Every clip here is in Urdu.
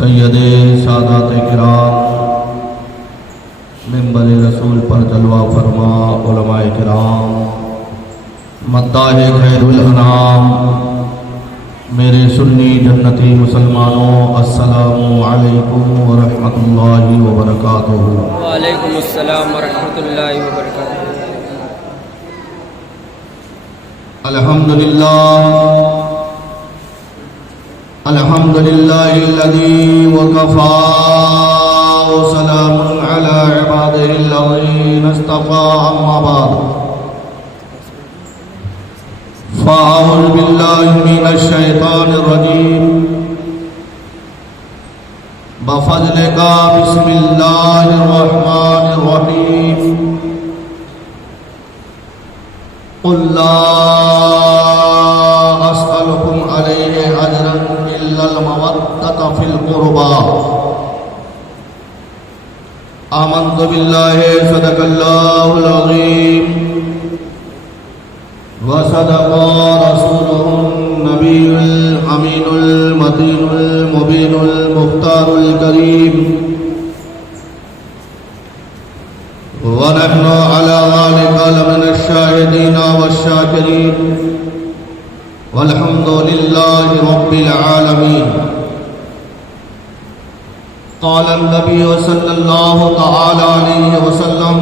سید سادات کرام، منبر رسول پر جلوہ فرما علماء کرام، مداح خیر الانام، میرے سنی جنتی مسلمانوں، السلام علیکم ورحمۃ اللہ وبرکاتہ۔ وعلیکم السلام ورحمۃ اللہ وبرکاتہ۔ الحمدللہ الذی وکفى وسلام علی عباده الذین اصطفى، اما بعد فاعوذ باللہ من الشیطان الرجیم، بفضلک بسم اللہ الرحمن الرحیم، قل لا اسألكم علیہ اجرا الا المودۃ فی القربى، آمنت باللہ صدق اللہ العظیم وصدق رسوله النبی الامین المتین المبین المختار الکریم، ونحن على ذلك لمن الشاهدين والشاكرين، والحمد لله رب العالمين۔ قال النبي صلى الله تعالى عليه وسلم: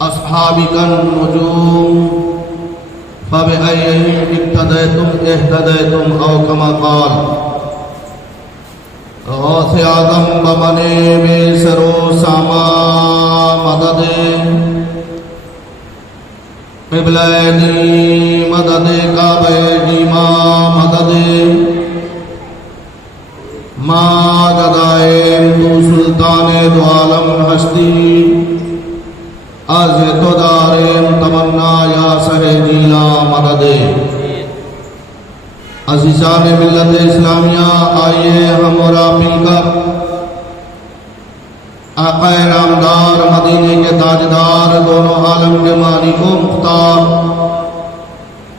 أصحابي كالنجوم فبأيهم اقتديتم اهتديتم، أو كما قال۔ غوث اعظم ببنے میں سرو ساما مدد، قبلہ دی مدد، کعبہ دیما مدد، ما گدائے تو سلطان دو عالم ہستی، از تو داریم تمنا یا سر نیلا مدد۔ عزیزان ملت اسلامیہ، آئیے ہم اور آپ مل کر آقا نامدار مدینے کے تاجدار، دونوں عالم کے مالک و مختار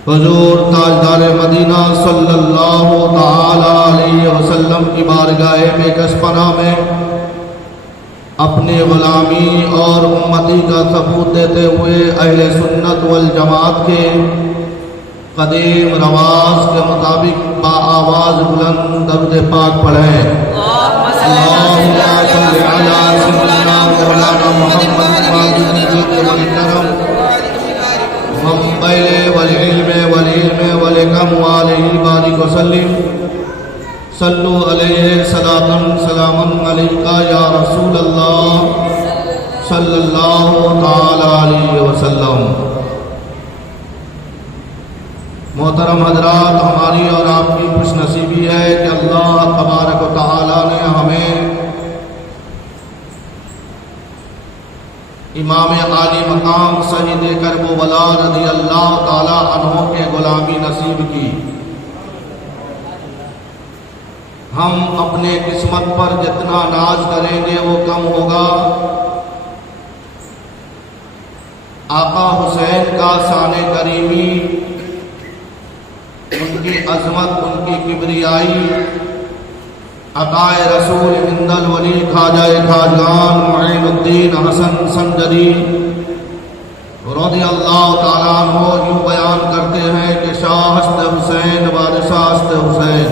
حضور تاجدار مدینہ صلی اللہ تعالی علیہ وسلم کی بارگاہ بے کس پناہ میں اپنی غلامی اور امتی کا ثبوت دیتے ہوئے اہل سنت والجماعت کے قدیم رواج کے مطابق با آواز بلند درود پاک پڑھیں۔ اللہم صلی علی سیدنا مولانا محمد والکرم والبیل والعلم والکم والہ بارک وسلم، صلو علیہ صلاۃ سلام علیکہ یا رسول اللہ صلی اللہ تعالی علیہ وسلم۔ محترم حضرات، ہماری اور آپ کی خوش نصیبی ہے کہ اللہ تبارک و تعالی نے ہمیں امام عالی مقام سید کربلا رضی اللہ تعالی عنہ کے غلامی نصیب کی۔ ہم اپنے قسمت پر جتنا ناز کریں گے وہ کم ہوگا۔ آقا حسین کا شان کریمی، ان کی عظمت، ان کی کبریائی، عطائے رسول ہند الولی خواجہ خواجگان معین الدین حسن سنجری رضی اللہ تعالیٰ عنہ یوں بیان کرتے ہیں کہ شاہ ہست حسین بادشاہ ہست حسین،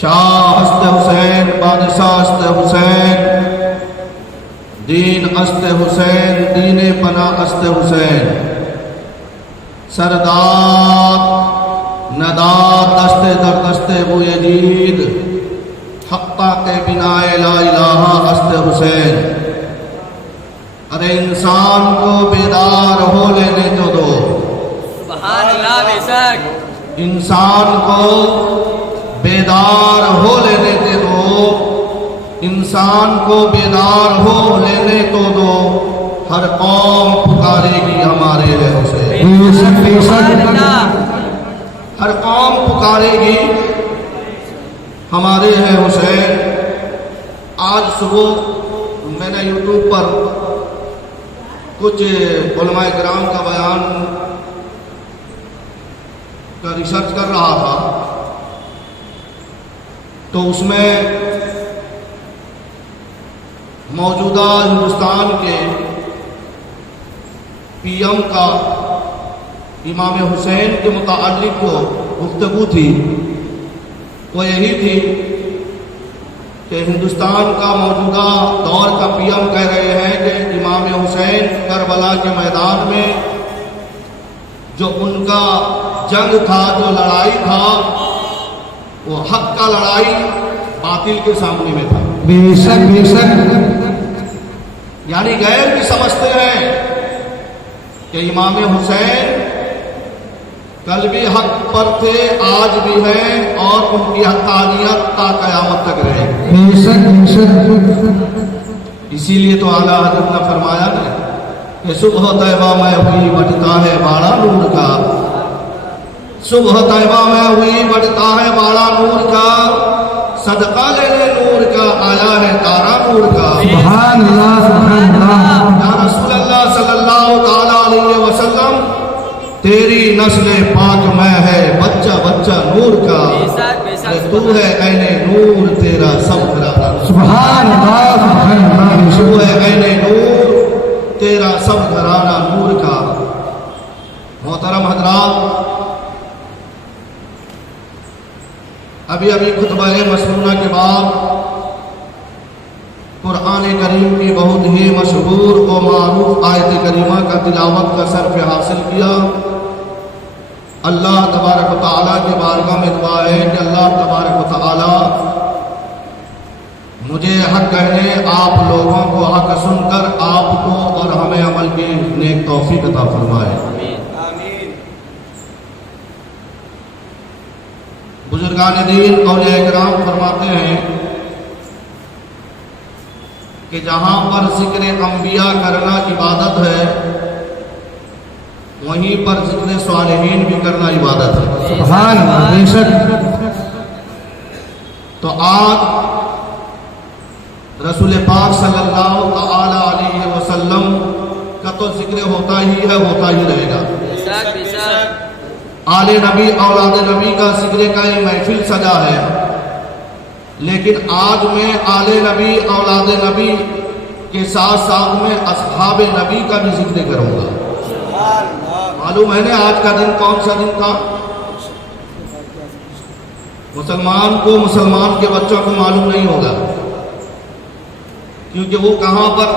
شاہ ہست حسین بادشاہ ہست حسین، دین است حسین دین پناہ است حسین، سرداد نداد دستے در دستے وہ یزید، حقہ کے بنا لا الہ است حسین۔ ارے انسان کو بیدار ہو لینے تو دو، سبحان اللہ، بے شک انسان کو بیدار ہو لینے دو، انسان کو بیدار ہو لینے تو دو، ہر قوم پکارے گی ہمارے ہے حسین، ہر قوم پکارے گی ہمارے ہے حسین۔ آج صبح میں نے یوٹیوب پر کچھ علماء کرام کا بیان کا ریسرچ کر رہا تھا تو اس میں موجودہ ہندوستان کے پی ایم کا امام حسین کے متعلق جو گفتگو تھی وہ یہی تھی کہ ہندوستان کا موجودہ دور کا پی ایم کہہ رہے ہیں کہ امام حسین کربلا کے میدان میں جو ان کا جنگ تھا، جو لڑائی تھا، وہ حق کا لڑائی باطل کے سامنے میں تھا۔ بے شک بے شک، یعنی غیر بھی سمجھتے ہیں کہ امام حسین کل بھی حق پر تھے، آج بھی ہیں، اور ان کی حقانیت تا قیامت تک رہے گی۔ بے شک بے شک، اسی لیے تو اعلیٰ حضرت نے فرمایا نا کہ صبح طیبہ میں ہوئی بٹتا ہے باڑا نور کا، صبح طیبہ میں ہوئی بٹتا ہے باڑا نور کا، صدقہ لینے نور کا آیا ہے تارا نور کا۔ سبحان اللہ سبحان اللہ، یا رسول اللہ صلی اللہ تعالیٰ علیہ وسلم، تیری نسل پاک میں ہے بچہ بچہ نور کا، تو ہے عین نور تیرا سب گھرانہ، سبحان اللہ سبحان اللہ، تو ہے عین نور تیرا سب گھرانہ نور کا۔ محترم حضرات، ابھی خطبہ مسنونہ کے بعد قرآن کریم کی بہت ہی مشہور و معروف آیت کریمہ کا تلاوت کا شرف حاصل کیا۔ اللہ تبارک و تعالیٰ کے بارگاہ میں دعا ہے کہ اللہ تبارک و تعالیٰ مجھے حق کہنے، آپ لوگوں کو حق سن کر آپ کو اور ہمیں عمل کی نیک توفیق عطا فرمائے۔ بزرگان دین اولیاء کرام فرماتے ہیں کہ جہاں پر ذکر انبیاء کرنا عبادت ہے، وہیں پر ذکر صالحین بھی کرنا عبادت ہے۔ سبحان اللہ، بے شک، تو آج رسول پاک صلی اللہ تعالی علیہ وسلم کا تو ذکر ہوتا ہی ہے، ہوتا ہی رہے گا۔ آل نبی اولاد نبی کا ذکر کا یہ محفل سجا ہے، لیکن آج میں آل نبی اولاد نبی کے ساتھ ساتھ میں اصحاب نبی کا بھی ذکر کروں گا۔ معلوم ہے نا آج کا دن کون سا دن تھا؟ مسلمان کو، مسلمان کے بچوں کو معلوم نہیں ہوگا، کیونکہ وہ کہاں پر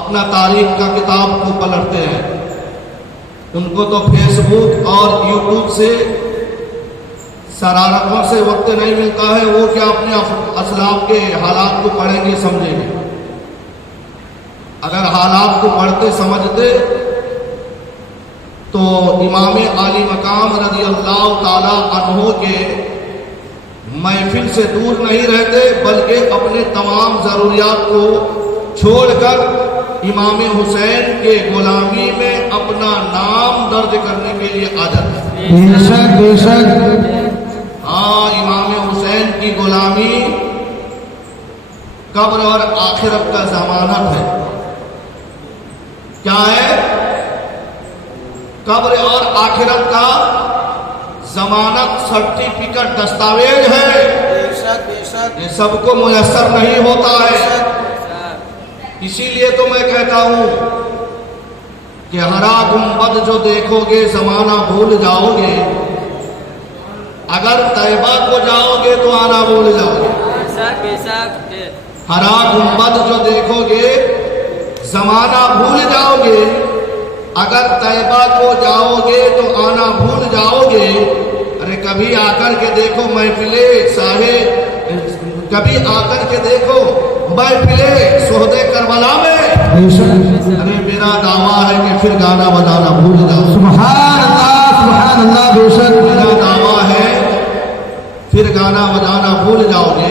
اپنا تاریخ کا کتاب کو پلٹتے ہیں۔ ان کو تو فیس بک اور یوٹیوب سے شرارتوں سے وقت نہیں ملتا ہے، وہ کیا اپنے اسلاف کے حالات کو پڑھیں گے، سمجھیں گے۔ اگر حالات کو پڑھتے سمجھتے تو امام عالی مقام رضی اللہ تعالی عنہ کے محفل سے دور نہیں رہتے، بلکہ اپنے تمام ضروریات کو چھوڑ کر امام حسین کے غلامی میں اپنا نام درج کرنے کے لیے آ جاتے ہیں۔ بے شک بے شک، ہاں، امام حسین کی غلامی قبر اور آخرت کا ضمانت ہے۔ کیا ہے؟ قبر اور آخرت کا ضمانت، سرٹیفکیٹ، دستاویز ہے۔ یہ سب کو میسر نہیں ہوتا ہے۔ اسی لیے تو میں کہتا ہوں کہ ہرا گنبد جو دیکھو گے زمانہ بھول جاؤ گے، اگر طیبہ کو جاؤ گے تو آنا بھول جاؤ گے۔ ہرا گنبد جو دیکھو گے زمانہ بھول جاؤ گے، اگر طیبہ کو جاؤ گے تو آنا بھول جاؤ گے۔ ارے کبھی آ کر کے دیکھو محفلے صاحب، کبھی آ کر کے دیکھو محفلے شہدے کربلا میں۔ ارے میرا دعویٰ ہے کہ پھر گانا بجانا بھول جاؤ۔ سبحان اللہ بے شک، میرا دعویٰ ہے پھر گانا بجانا بھول جاؤ گے۔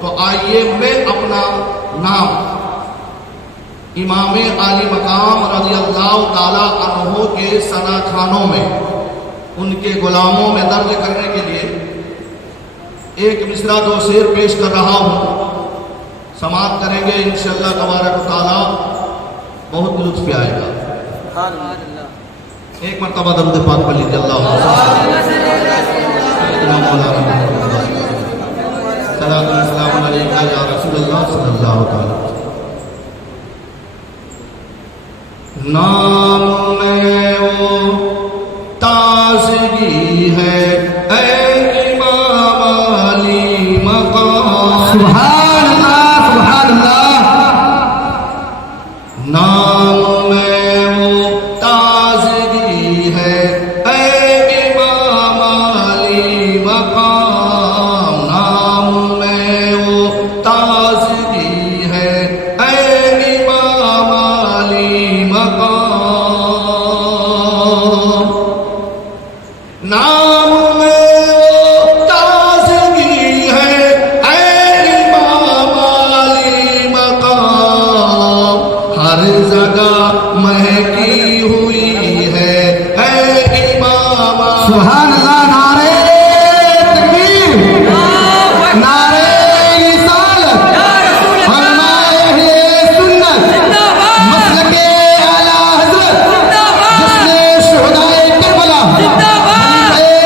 تو آئیے میں اپنا نام امام عالی مقام رضی اللہ تعالی عنہ کے ثنا خانوں میں، ان کے غلاموں میں درج کرنے کے لیے ایک مصرع دو شعر پیش کر رہا ہوں۔ سماعت کریں گے انشاءاللہ تبارک و تعالی، بہت لطف آئے گا۔ ایک مرتبہ درود پاک پڑھ لیجیے اللہ السلام علیکم یا رسول اللہ صلی اللہ تعالی. نام میں وہ تازگی ہے اے امام علی مقام. سبحان اللہ سبحان اللہ. نام میں وہ تازگی ہے اے امام علی مقام. نام میں وہ تازگی ہے اے امام علی مقام. نام میں وہ تازگی ہے اے امام علی مقام. ہر جگہ مہکی ہوئی ہے اے امام. سبحان اللہ. نعرے تکبیر، نعرے رسالت، علماء اہل سنت، مسلک اعلی حضرت، جشن شہدائے کربلا، خلیفہ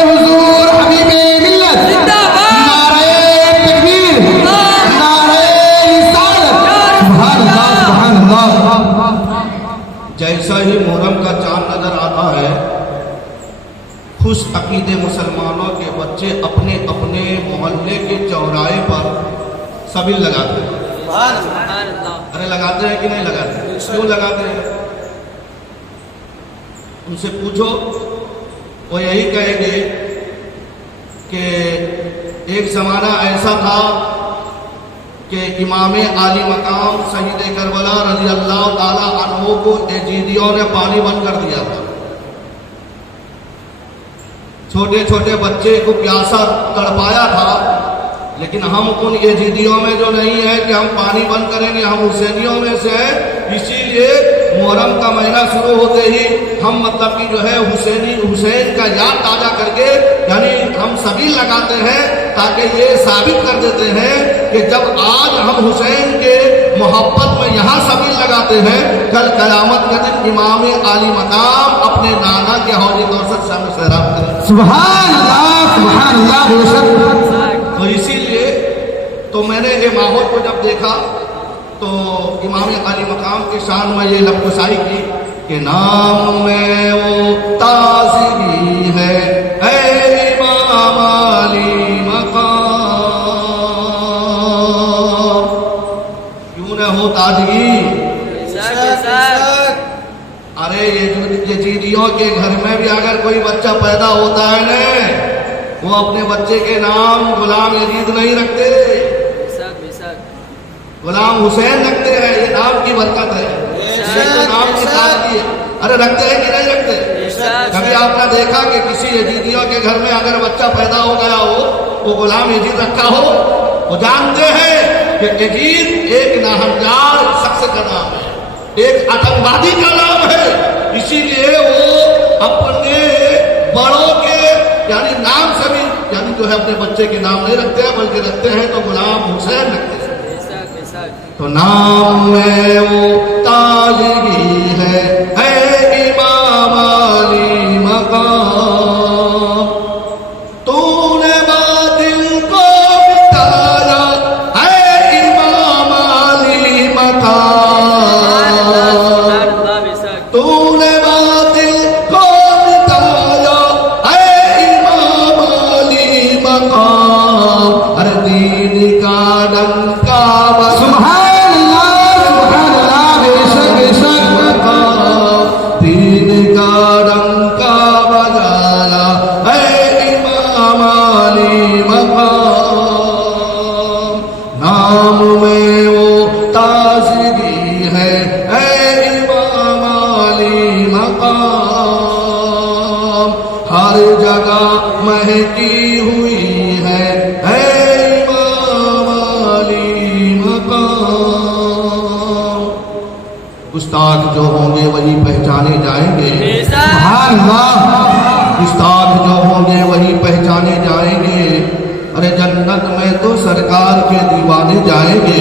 حضور حبیب ملت. نعرے تکبیر، نعرے رسالت. سبحان اللہ سبحان اللہ. جیسا ہی محرم کا چاند نظر آتا ہے خوش عقیدے مسلمانوں کے بچے اپنے اپنے محلے کے چوراہے پر سبیل لگاتے ہیں. ارے لگاتے ہیں کہ نہیں لگاتے؟ کیوں لگاتے ہیں؟ ان سے پوچھو وہ یہی کہیں گے کہ ایک زمانہ ایسا تھا کہ امام عالی مقام سید کربلا رضی اللہ تعالی عنہ کو یزیدیوں نے پانی بند کر دیا تھا. چھوٹے چھوٹے بچے کو پیاسا تڑپایا تھا. لیکن ہم ان یزیدیوں میں جو نہیں ہے کہ ہم پانی بند کریں گے، ہم حسینیوں میں سے ہیں. اسی لیے محرم کا مہینہ شروع ہوتے ہی ہم مطلب کہ جو ہے حسین کا یاد تازہ کر کے یعنی ہم سبھی لگاتے ہیں تاکہ یہ ثابت کر دیتے ہیں کہ جب آج ہم حسین کے محبت میں یہاں سبھی لگاتے ہیں، کل قیامت کے دن امام عالی مقام اپنے نانا کے حوض کوثر سے ہمیں سیراب کریں. سبحان اللہ سبحان اللہ. بے شک. تو اسی لیے تو میں نے یہ ماحول کو جب دیکھا تو امام عالی مقام کے شان میں یہ لفظائی کی کہ نام میں وہ تازگی ہے اے امام علی مقام. کیوں نہ ہو تازگی؟ ارے یزیدیوں کے گھر میں بھی اگر کوئی بچہ پیدا ہوتا ہے نا، وہ اپنے بچے کے نام غلام یزید نہیں رکھتے، غلام حسین رکھتے ہیں. یہ نام کی برکت ہے، یہ تو نام کی سادگی ہے. ارے رکھتے ہیں کہ نہیں رکھتے؟ کبھی آپ نے دیکھا کہ کسی یزیدیوں کے گھر میں اگر بچہ پیدا ہو گیا ہو وہ غلام یزید رکھا ہو؟ وہ جانتے ہیں کہ یزید ایک ناہنجار شخص کا نام ہے، ایک آتنکوادی کا نام ہے. اسی لیے وہ اپنے بڑوں کے یعنی نام سے بھی یعنی جو ہے اپنے بچے کے نام نہیں رکھتے ہیں بلکہ رکھتے ہیں تو غلام حسین رکھتے ہیں. تو نام میں وہ تازگی ہے اے امام علی مقام. تو نے باطل کو مٹایا اے امام علی مقام. تو نے باطل کو مٹایا اے امام علی مقام. ہر دین کا ڈنکا سبحان اللہ سبحان اللہ. بے شک بے شک. دین کا ڈنکا بجایا اے امام علی مقام. نام میں وہ تازگی ہے اے امام علی مقام. ہر جگہ مہکی ہوئی ہے اے امام علی مقام. گستاخ جو ہوں گے وہی پہچانے جائیں گے. سبحان اللہ. گستاخ جو ہوں گے وہی پہچانے جائیں گے. ارے جنت میں تو سرکار کے دیوانے جائیں گے.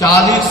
40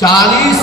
40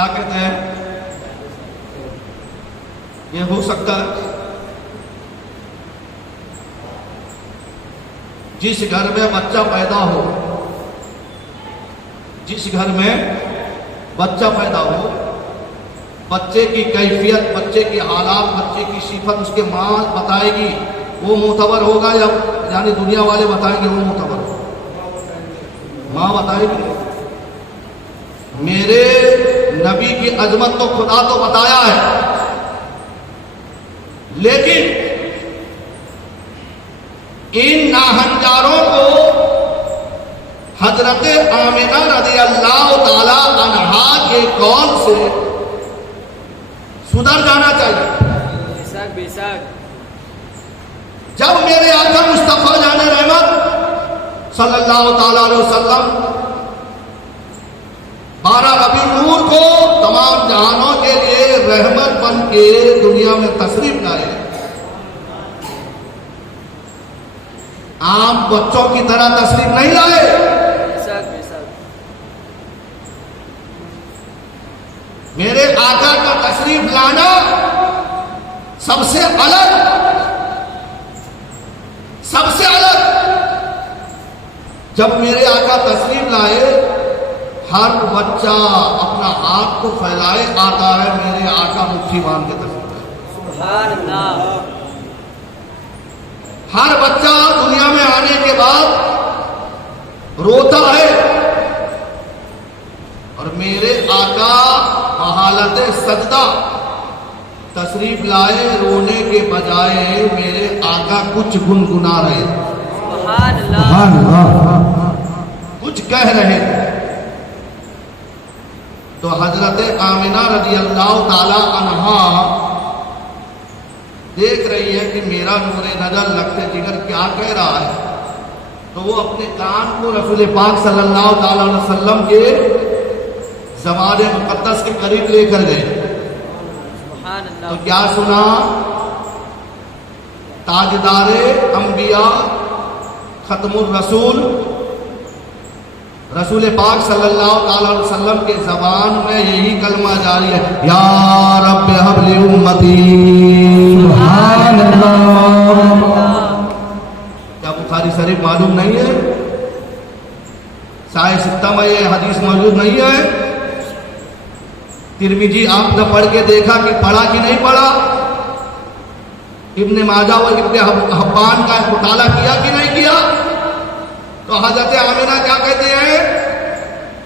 کیا کہتے ہیں؟ یہ ہو سکتا ہے جس گھر میں بچہ پیدا ہو، جس گھر میں بچہ پیدا ہو، بچے کی کیفیت، بچے کی حالات، بچے کی صفت اس کے ماں بتائے گی، وہ معتبر ہوگا یا یعنی دنیا والے بتائیں گے وہ معتبر ہوگا؟ ماں بتائے گی۔ میرے نبی کی عظمت تو خدا تو بتایا ہے، لیکن ان ناہنجاروں کو حضرت آمنہ رضی اللہ تعالی عنہا کے قول سے سدھر جانا چاہیے۔ بے شک جب میرے آقا مصطفیٰ جان رحمت صلی اللہ تعالی علیہ وسلم 12 ربیع الاول کو تمام جہانوں کے لیے رحمت بن کے دنیا میں تشریف لائے، عام بچوں کی طرح تشریف نہیں لائے، میرے آقا کا تشریف لانا سب سے الگ، سب سے الگ۔ جب میرے آقا تشریف لائے، ہر بچہ اپنا ہاتھ کو پھیلائے آتا ہے، میرے آقا مٹھی باندھ کے تشریف لائے۔ سبحان اللہ۔ ہر بچہ دنیا میں آنے کے بعد روتا ہے، اور میرے آقا بحالت سجدہ تشریف لائے، رونے کے بجائے میرے آقا کچھ گنگنا رہے تھے، سبحان اللہ، کچھ کہہ رہے تھے۔ تو حضرت آمنہ رضی اللہ تعالی عنہا دیکھ رہی ہے کہ میرا نور نظر لگتے جگر کیا کہہ رہا ہے، تو وہ اپنے کان کو رسول پاک صلی اللہ تعالی علیہ وسلم کے زبان مقدس کے قریب لے کر گئے۔ سبحان اللہ۔ تو کیا سنا؟ تاجدار انبیاء، ختم الرسول، رسول پاک صلی اللہ تعالی علیہ وسلم کے زبان میں یہی کلمہ جاری ہے، یا رب ہب لی امتی۔ سبحان اللہ۔ کیا بخاری شریف معلوم نہیں ہے؟ صحیح ستہ میں یہ حدیث موجود نہیں ہے؟ ترمذی آپ نے پڑھ کے دیکھا کہ پڑھا کہ نہیں پڑھا؟ ابن ماجہ و ابن حبان کا مطالعہ کیا کہ نہیں کیا؟ تو حضرت آمنہ کیا کہتے ہیں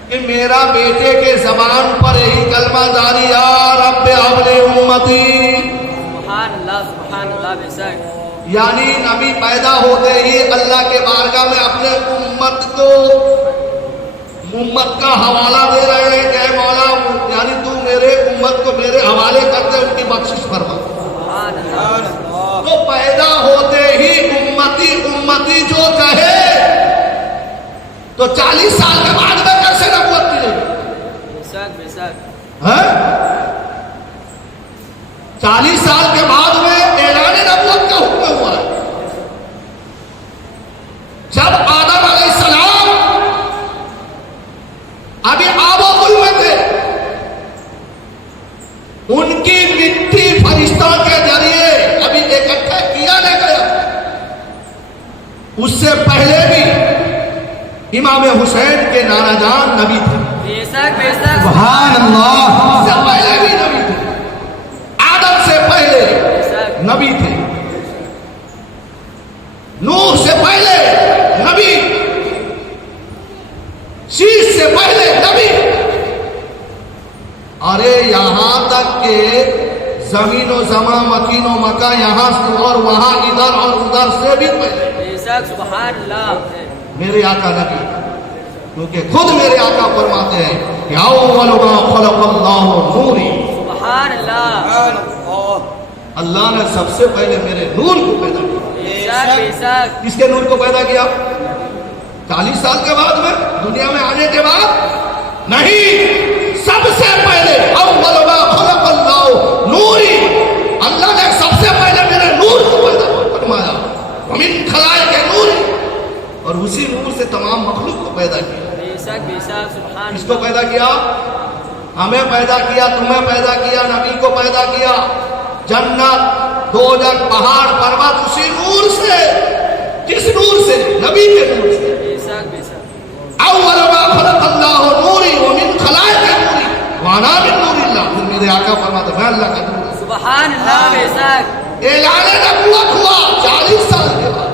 کہ میرا بیٹے کے زبان پر یہی کلمہ جاری، یا رب ہب لی امتی۔ سبحان اللہ، سبحان اللہ، بے شک۔ یعنی نبی پیدا ہوتے ہی اللہ کے بارگاہ میں اپنے امت کا حوالہ دے رہے ہیں کہ اے مولا، یعنی تو میرے امت کو میرے حوالے کرتے، ان کی بخشش فرما۔ سبحان اللہ۔ تو پیدا ہوتے ہی امتی امتی جو کہے تو 40 سال کے بعد میں کیسے نبوت ملے گی؟ بے شک، بے شک۔ 40 سال کے بعد میں اعلان نبوت کا حکم ہوا ہے۔ جب آدم علیہ السلام ابھی آب و گل میں تھے، ان کی مٹی فرشتوں کے ذریعے ابھی اکٹھا کیا نہیں گیا۔ اس سے پہلے بھی امام حسین کے نانا جان نبی تھے، بے شک، بے شک۔ سبحان اللہ۔ اس سے پہلے بھی نبی تھے، آدم سے پہلے نبی تھے، نوح سے پہلے نبی، شیش سے پہلے نبی۔ ارے یہاں تک کہ زمین و زمان، مکین و مکہ، یہاں سے اور وہاں، ادھر اور ادھر سے بھی پہلے بے شک، سبحان اللہ۔ میرے آقا نبی، کیونکہ خود میرے آقا فرماتے ہیں کہ اول ما خلق اللہ نوری، سبحان اللہ۔ اللہ نے سب سے پہلے میرے نور کو پیدا کیا۔ بے شک، بے شک۔ کس کے نور کو پیدا کیا؟ 40 سال کے بعد میں، دنیا میں آنے کے بعد نہیں، سب سے پہلے اول ما خلق اللہ نوری، اللہ نے سب سے پہلے میرے نور کو پیدا فرمایا، ومن خلائق نوری، اور اسی نور سے تمام مخلوق کو پیدا کیا۔ بے شک، بے شک، سبحان کس کو اللہ۔ پیدا کیا؟ ہمیں پیدا کیا، تمہیں پیدا کیا، نبی کو پیدا کیا، جنت دوزخ پہاڑ پروت اسی نور سے. کس نور سے؟ نبی کے نور سے. اول ما خلق اللہ نوری ومن خلائق نوری وانا من نور اللہ. پھر میرے آقا فرماتے میں اللہ کا نور ہوں. سبحان اللہ. بے شک اعلان نبوت ہوا 40 سال کے بعد.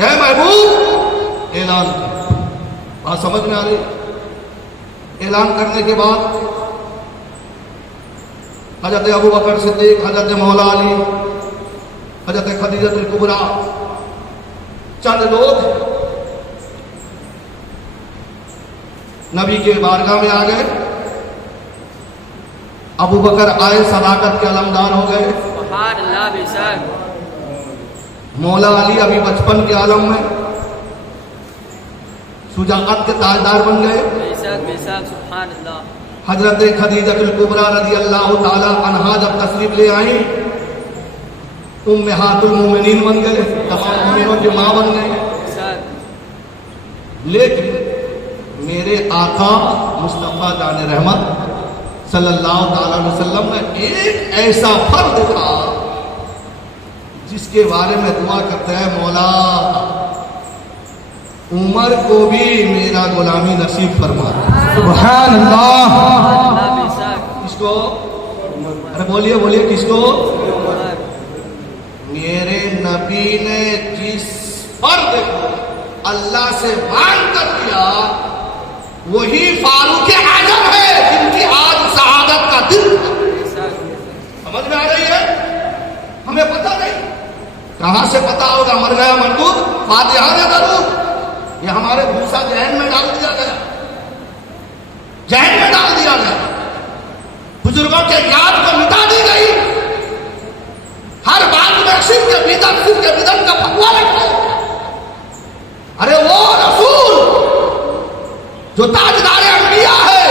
اے محبوب اعلان کیا. بات سمجھ میں آ رہی؟ اعلان کرنے کے بعد حضرت ابو بکر صدیق، حضرت مولا علی، حضرت خدیجہ الکبریٰ، چند لوگ نبی کے بارگاہ میں آ گئے. ابو بکر آئے، صداقت کے علمدار ہو گئے. سبحان اللہ. بے شک مولا علی ابھی بچپن کے عالم میں شجاعت کے تاجدار بن گئے. بے شک بے شک. سبحان اللہ. حضرت خدیجہ الکبریٰ رضی اللہ تعالی عنہا جب تشریف لے آئیں، امہات المومنین بن گئے، تمام مومنوں کی ماں بن گئے. بے شک لیکن میرے آقا مصطفیٰ جان رحمت صلی اللہ تعالی علیہ وسلم نے ایک ایسا فرد تھا جس کے بارے میں دعا کرتے ہیں، مولا عمر کو بھی میرا غلامی نصیب فرما. سبحان اللہ. اللہ. بے شک کس کو؟ ارے بولیے بولیے کس کو؟ عمر. میرے نبی نے جس فرد کو اللہ سے مانگ کر دیا وہی فاروق اعظم ہے جن کی آج شہادت کا دن. بے شک سمجھ میں آ رہی ہے؟ ہمیں پتہ نہیں کہاں سے پتا ہوگا. مر گیا مردود فاتحہ نے درود. یہ ہمارے بھوسا ذہن میں ڈال دیا گیا، ذہن میں ڈال دیا گیا. بزرگوں کے یاد کو مٹا دی گئی. ہر بات میں صرف کے بدن کا فتوا لگتا ہے. ارے وہ رسول جو تاجدار انبیاء ہے،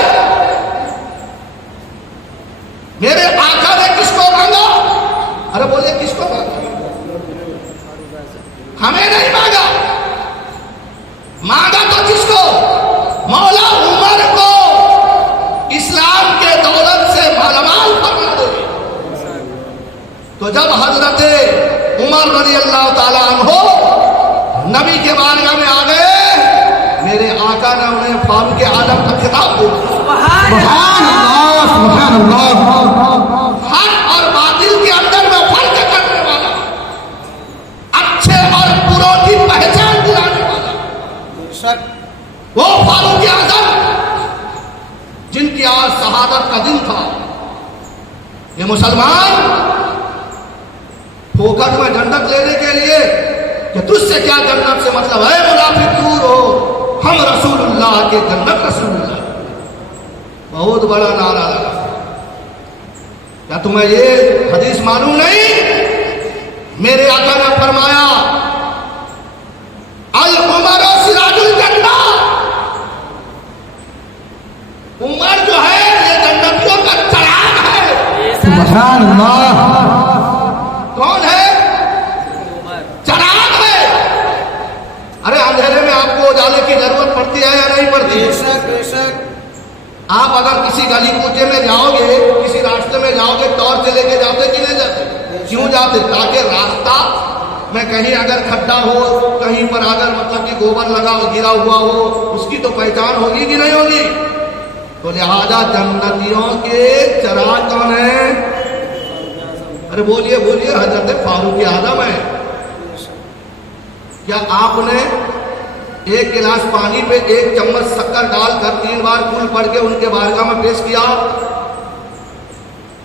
میرے آقا نے کس کو مانگا؟ ارے بولے کس کو مانگا؟ ہمیں نہیں مانگا. مانگا تو کس کو؟ مولا عمر کو اسلام کے دولت سے مالامال فرما دے. تو جب حضرت عمر رضی اللہ تعالیٰ عنہ نبی کے بارگاہ میں آ گئے، میرے آقا نے انہیں فاروق اعظم کا خطاب دیا. سبحان اللہ. سبحان اللہ. حق اور باطل کے اندر میں فرق کرنے والا، اچھے اور بروں کی پہچان دلانے والا وہ فاروق اعظم جن کی آج شہادت کا دن تھا. یہ مسلمان پھوکٹ میں ڈنڈک لینے کے لیے کہ تجھ سے کیا جنت سے مطلب ہے، منافق دور ہو، ہم رسول اللہ کے جنت رسول اللہ. بہت بڑا نعرہ لگا. کیا تمہیں یہ حدیث معلوم نہیں؟ میرے آقا نے فرمایا العمر سراج الجنہ. عمر جو ہے یہ جنتیوں کا چراغ ہے. سبحان اللہ. کون ہے؟ چراغ ہے. ارے اندھیرے میں آپ کو اجالے کی ضرورت پڑتی ہے یا نہیں پڑتی؟ بے شک بے شک. آپ اگر کسی گلی کوچے میں جاؤ گے، کسی راستے میں جاؤ گے، ٹارچ لے کے جاتے کہ نہیں جاتے؟ کیوں جاتے؟ تاکہ راستہ میں کہیں اگر کھڈا ہو، کہیں پر اگر مطلب کہ گوبر لگا ہو، گرا ہوا ہو، اس کی تو پہچان ہوگی کہ نہیں ہوگی. تو لہذا جنتیوں کے چراغ کون ہے؟ ارے بولیے بولیے حضرت فاروق اعظم ہے. کیا آپ نے ایک گلاس پانی پہ ایک چمچ شکر ڈال کر 3 بار کل پڑھ کے ان کے بارگاہ میں پیش کیا؟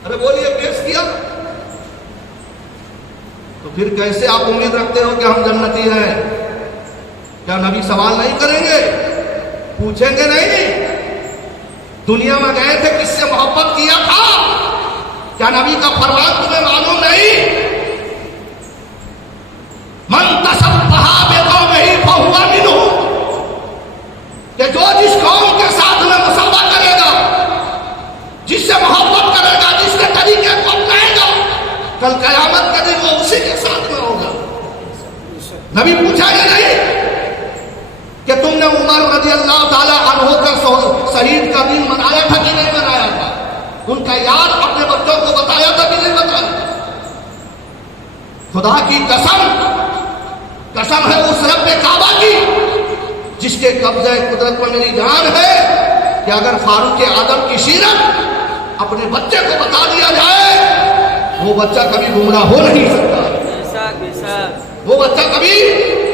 ارے بولیے پیش کیا. تو پھر کیسے آپ امید رکھتے ہو کہ ہم جنتی ہیں؟ کیا نبی سوال نہیں کریں گے؟ پوچھیں گے نہیں؟ دنیا میں گئے تھے، کس سے محبت کیا تھا؟ کیا نبی کا فرمان تمہیں معلوم نہیں؟ من تشبہ بقومہ فہو منہ. کہ جو جس قوم کے ساتھ میں مشابہ کرے گا، جس سے محبت کرے گا، جس کے طریقے کو اپنائے گا، کل قیامت کے دن وہ اسی کے ساتھ میں ہوگا. نبی پوچھا گیا نہیں کہ تم نے عمر رضی اللہ تعالی عنہ کا شہید کا دن منایا تھا کہ نہیں منایا تھا؟ ان کا یاد اپنے بچوں کو بتایا تھا کہ نہیں بتایا تھا؟ خدا کی قسم ہے اس رب کعبہ کی جس کے قبضہ قدرت پر میری جان ہے کہ اگر فاروق اعظم کی سیرت اپنے بچے کو بتا دیا جائے وہ بچہ کبھی گمراہ ہو نہیں سکتا، وہ بچہ کبھی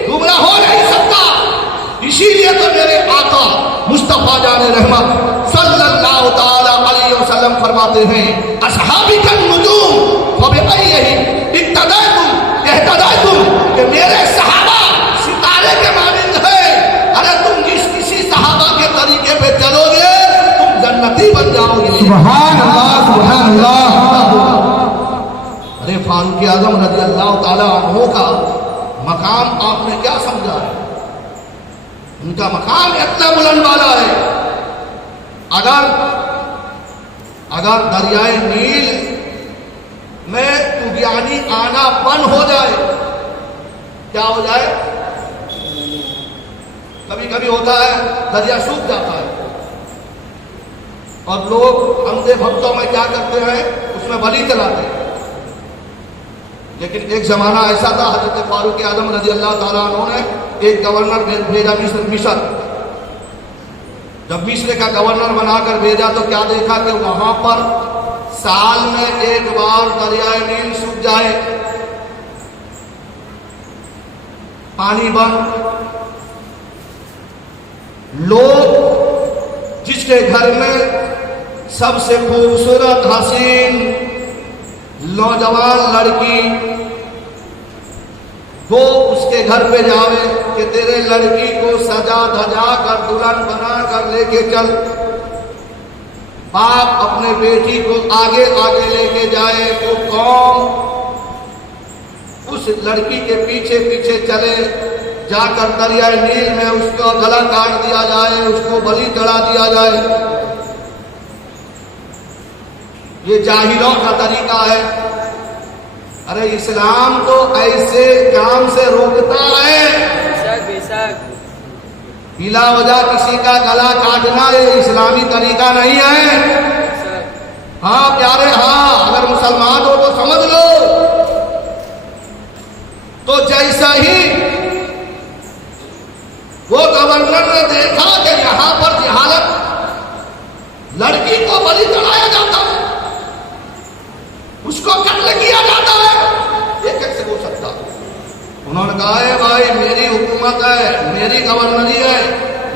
گمراہ ہو نہیں سکتا۔ اسی لیے تو میرے آقا مصطفیٰ جان رحمت صلی اللہ تعالی علیہ وسلم فرماتے ہیں اصحابی کا نجوم فبأیہم اقتدیتم اہتدیتم، کہ میرے صحابہ ستارے کے مانند ہیں، اگر تم کسی صحابہ کے طریقے پہ چلو گے تم جنتی بن جاؤ گے۔ سبحان اللہ سبحان اللہ۔ ارے فاروق اعظم رضی اللہ تعالیٰ عنہ کا مقام آپ نے کیا سمجھا ہے؟ ان کا مقام اتنا بلند والا ہے، اگر دریائے نیل میں طغیانی آنا بند ہو جائے، کیا ہو جائے؟ کبھی کبھی ہوتا ہے دریا سوکھ جاتا ہے اور لوگ اندھے بھکتوں میں کیا کرتے ہیں؟ اس میں بلی چلاتے ہیں۔ لیکن ایک زمانہ ایسا تھا، حضرت فاروق اعظم رضی اللہ تعالیٰ عنہ نے ایک گورنر بھیجا مصر۔ جب مصر کا گورنر بنا کر بھیجا تو کیا دیکھا کہ وہاں پر سال میں ایک بار دریائے نیل سوکھ جائے، پانی بند، لوگ جس کے گھر میں سب سے خوبصورت حسین نوجوان لڑکی وہ اس کے گھر پہ جاوے کہ تیرے لڑکی کو سجا دھجا کر دلہن بنا کر لے کے چل، باپ اپنے بیٹی کو آگے آگے لے کے جائے تو قوم اس لڑکی کے پیچھے پیچھے چلے، جا کر دریائے نیل میں اس کا گلا کاٹ دیا جائے، اس کو بلی چڑھا دیا جائے۔ یہ جاہلوں کا طریقہ ہے۔ ارے اسلام تو ایسے کام سے روکتا ہے، بلا وجہ کسی کا گلا کاٹنا یہ اسلامی طریقہ نہیں ہے۔ ہاں پیارے، ہاں اگر مسلمان ہو تو سمجھ لو، تو جیسا ہی وہ گورنر نے دیکھا کہ یہاں پر جہالت لڑکی کو بلی چڑھایا جاتا ہے، اس کو قتل کیا جاتا ہے، یہ کیسے ہو سکتا؟ انہوں نے کہا ہے بھائی میری حکومت ہے، میری گورنری ہے،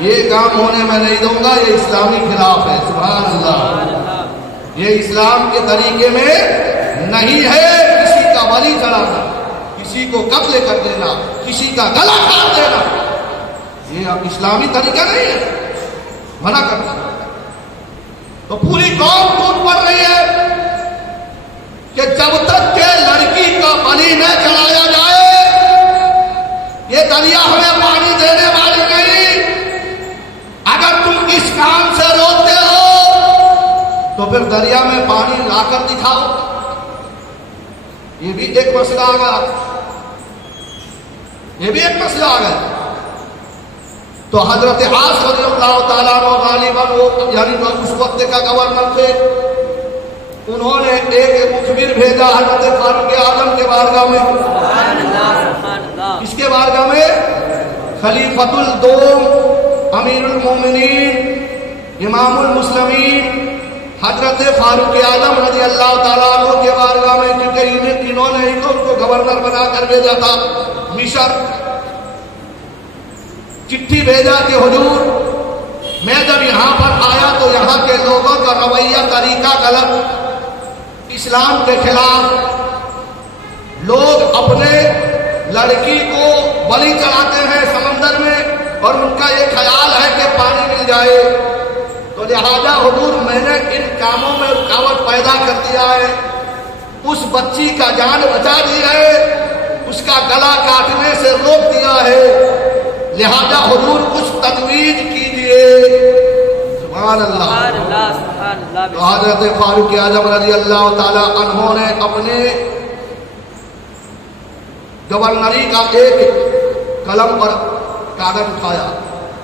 یہ کام ہونے میں نہیں دوں گا، یہ اسلامی خلاف ہے۔ سبحان اللہ، یہ اسلام کے طریقے میں نہیں ہے کسی کا بلی چڑھانا، کسی کو قتل کر دینا، کسی کا گلا کاٹ دینا، یہ اسلامی طریقہ نہیں ہے، منع کرنا۔ تو پوری قوم ٹوٹ پڑ رہی ہے کہ جب تک کہ لڑکی کا بلی نہ چڑھایا جائے یہ دریا ہمیں پانی دینے والی نہیں۔ اگر تم اس کام سے روکتے ہو تو پھر دریا میں پانی لا کر دکھاؤ، یہ بھی ایک مسئلہ آ گیا، یہ بھی ایک مسئلہ آ گیا۔ تو حضرت عاص رضی اللہ تعالیٰ عنہ غالباً وہ یعنی اس وقت کا گورنر تھے، انہوں نے ایک مخبر بھیجا حضرت فاروق اعظم کے بارگاہ میں۔ اس کے بارگاہ میں خلیفۃ الدوم، امیر المومنین، امام المسلمین حضرت فاروق اعظم رضی اللہ تعالیٰ عنہ کے بارگاہ میں، کیونکہ انہوں نے ان کو گورنر بنا کر بھیجا تھا مصر۔ چٹھی بھیجا کہ حضور میں جب یہاں پر آیا تو یہاں کے لوگوں کا رویہ طریقہ غلط، اسلام کے خلاف، لوگ اپنے لڑکی کو بلی چڑھاتے ہیں سمندر میں اور ان کا یہ خیال ہے کہ پانی مل جائے، تو لہذا حضور میں نے ان کاموں میں رکاوٹ پیدا کر دیا ہے، اس بچی کا جان بچا دی ہے، اس کا گلا کاٹنے سے روک دیا ہے، لہذا حضور کچھ تجویز کیجئے۔ سبحان اللہ۔ تو حضرت فاروق اعظم رضی اللہ تعالی عنہ نے اپنے گورنری کا ایک قلم پر کاغذ اٹھایا،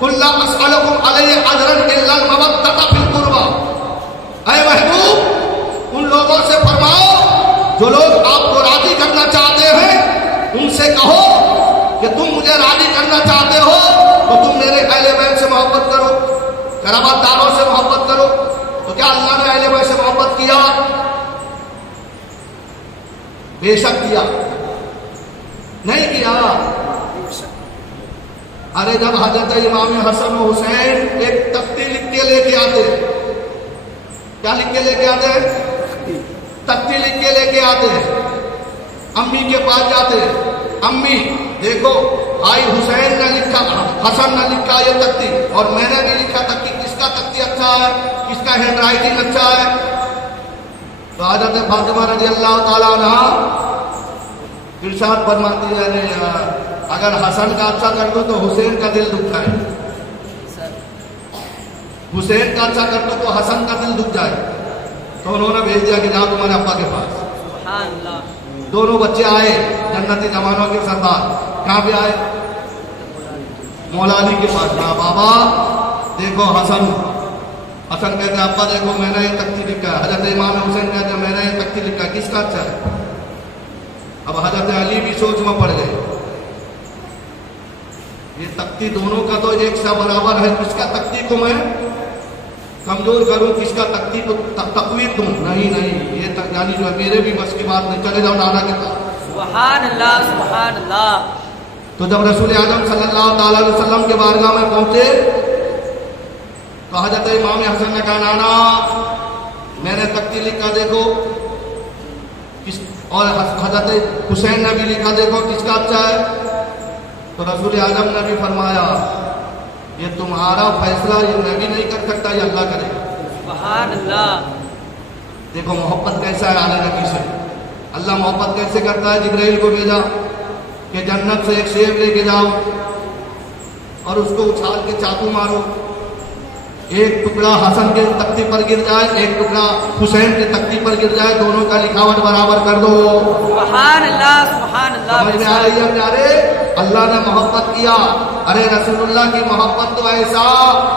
قل لا اسألکم علیہ اجرا الا المودۃ فی القربى، اے محبوب ان لوگوں سے فرماؤ جو لوگ آپ کو راضی کرنا چاہتے ہیں، ان سے کہو کہ تم مجھے راضی کرنا چاہتے ہو تو تم میرے اہل بیت سے محبت کرو، قرابت داروں سے محبت کرو۔ تو کیا اللہ نے اہل بیت سے محبت کیا؟ بے شک کیا، نہیں کیا؟ ارے جب حضرت امام حسن و حسین ایک تختی لکھ کے لے کے آتے، کیا لکھ کے لے کے آتے ہیں؟ تختی لکھ کے لے کے آتے ہیں، امی کے پاس جاتے، امی دیکھو بھائی حسین نے لکھا، حسن نے لکھا یہ تختی، اور میں نے بھی لکھا تختی، کس کا تختی اچھا ہے، کس کا ہینڈ رائٹنگ اچھا ہے؟ تو حضرت فاطمہ رضی اللہ تعالیٰ عنہ ارشاد فرماتی ہے اگر حسن کا اچھا کر دو تو حسین کا دل دکھتا ہے، حسین کا اچھا کر دو تو حسن کا دل دکھ جائے۔ تو انہوں نے بھیج دیا کہ جاؤ تمہارے ابا کے پاس۔ دونوں بچے آئے جنتی زمانوں کے سردار، کہاں پہ آئے؟ مولا علی کے پاس۔ کہا بابا دیکھو حسن کہتے ہیں ابا دیکھو میں نے یہ تختی لکھا ہے، حضرت امام حسین کہتے ہیں میں نے یہ تختی لکھا ہے، کس کا اچھا ہے؟ اب حضرت علی بھی سوچ میں پڑ گئے، یہ تختی دونوں کا تو ایک سا برابر ہے، کس کا تختی کو میں کمزور کروں، کس کا تختی کو تقویت دوں؟ نہیں یہ یعنی جو ہے میرے بھی بس کی بات نہیں، چلے جاؤ نانا کے پاس۔ سبحان اللہ سبحان اللہ۔ تو جب رسول اعظم صلی اللہ تعالی علیہ وسلم کے بارگاہ میں پہنچے تو حضرت امام حسن نے کہا نانا میں نے تختی لکھا دیکھو، اور حضرت حسین نے بھی لکھا دیکھو کس کا اچھا ہے؟ تو رسول اعظم نے بھی فرمایا یہ تمہارا فیصلہ یہ میں بھی نہیں کر سکتا، یہ اللہ کرے گا۔ سبحان اللہ۔ دیکھو محبت کیسا ہے اعلی نبی سے، اللہ محبت کیسے کرتا ہے، جبرائیل کو بھیجا کہ جنت سے ایک سیب لے کے جاؤ اور اس کو اچھال کے چاقو مارو، ایک ٹکڑا حسن کے تختی پر گر جائے، ایک ٹکڑا حسین کے تختی پر گر جائے، دونوں کا لکھاوٹ برابر کر دو۔ سبحان اللہ سبحان اللہ۔ سمجھ میں آ رہی ہے پیارے؟ اللہ نے محبت کیا۔ ارے رسول اللہ کی محبت تو ایسا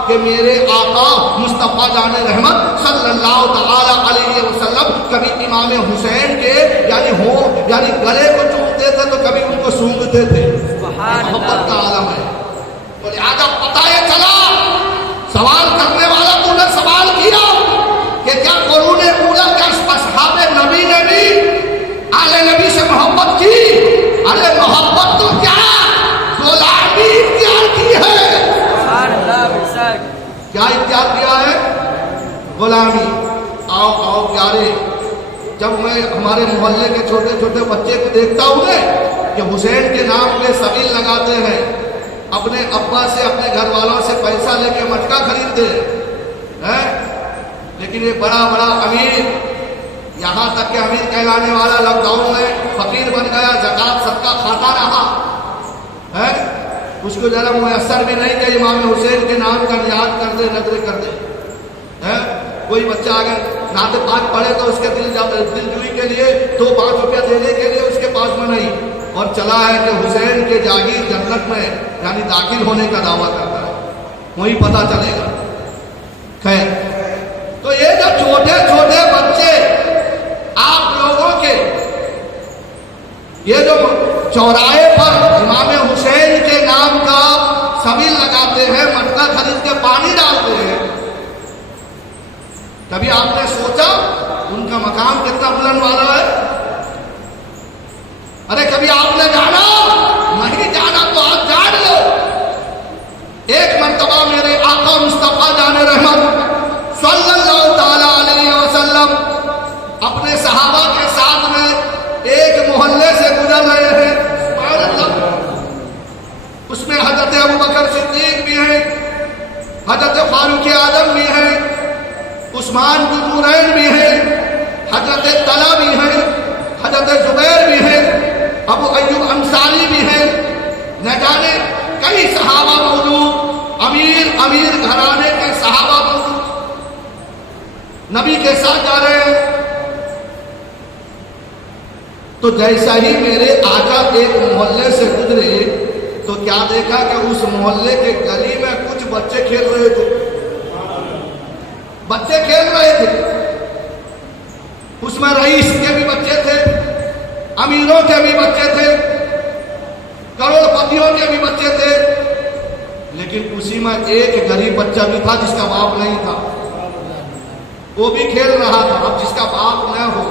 کہ میرے آقا مصطفیٰ جان رحمت صلی اللہ تعالی علیہ وسلم کبھی امام حسین کے یعنی گلے کو چومتے تھے تو کبھی ان کو سونگھتے تھے۔ محبت کا عالم ہے۔ تو لہٰذا پتہ یہ چلا، سوال کرنے والا تو نے سوال کیا کہ کیا قرون اولا کیا اصحاب نبی نے بھی آل نبی سے محبت کی؟ ارے محبت تو کیا غلامی اختیار کی ہے۔ کیا اختیار کیا ہے؟ غلامی۔ آؤ پیارے، جب میں ہمارے محلے کے چھوٹے چھوٹے بچے کو دیکھتا ہوں کہ حسین کے نام پہ سبیل لگاتے ہیں، اپنے ابا سے اپنے گھر والوں سے پیسہ لے کے مٹکا خریدتے ہیں، لیکن یہ بڑا امیر، یہاں تک کہ امیر کہلانے والا لاک ڈاؤن میں فقیر بن گیا، زکات صدقہ کھاتا رہا ہے، اس کو ذرا میسر بھی نہیں کہ امام حسین کے نام کا یاد کر دے، نظر کر دے۔ کوئی بچہ اگر نعت پاک پڑھے تو اس کے دل جوئی کے لیے 2-5 روپیہ دینے کے لیے اس کے پاس میں نہیں، اور چلا ہے کہ حسین کے جاگیر جنت میں یعنی داخل ہونے کا دعویٰ کرتا ہے، وہیں پتہ چلے گا۔ خیر، تو یہ جو چھوٹے چھوٹے بچے آپ لوگوں کے یہ جو چوراہے پر امام حسین کے نام کا سبیل لگاتے ہیں، مٹکا خرید کے پانی ڈالتے ہیں، کبھی آپ نے سوچا ان کا مقام کتنا بلند والا ہے؟ ارے کبھی آپ نے جانا؟ نہیں جانا تو آپ جان لو۔ ایک مرتبہ میرے آقا مصطفیٰ جان رحمت صلی اللہ تعالی علیہ وسلم اپنے صحابہ کے ساتھ میں ایک محلے سے گزر رہے ہیں، سبحان اللہ، اس میں حضرت ابوبکر صدیق بھی ہیں، حضرت فاروق اعظم بھی ہیں، عثمان بن نورین بھی ہیں، حضرت طلحہ بھی ہیں، حضرت زبیر بھی ہیں، ابو ایوب انصاری بھی ہیں، نہ جانے کئی صحابہ موجود، امیر گھرانے کے صحابہ موجود، نبی کے ساتھ جا رہے ہیں۔ تو جیسا ہی میرے آقا ایک محلے سے گزرے تو تو کیا دیکھا کہ اس محلے کے گلی میں کچھ بچے کھیل رہے تھے، بچے کھیل رہے تھے، اس میں رئیس کے بھی بچے تھے، امیروں کے بھی بچے تھے، کروڑ پتیوں کے بھی بچے تھے، لیکن اسی میں ایک غریب بچہ بھی تھا جس کا باپ نہیں تھا، وہ بھی کھیل رہا تھا۔ اب جس کا باپ نہ ہو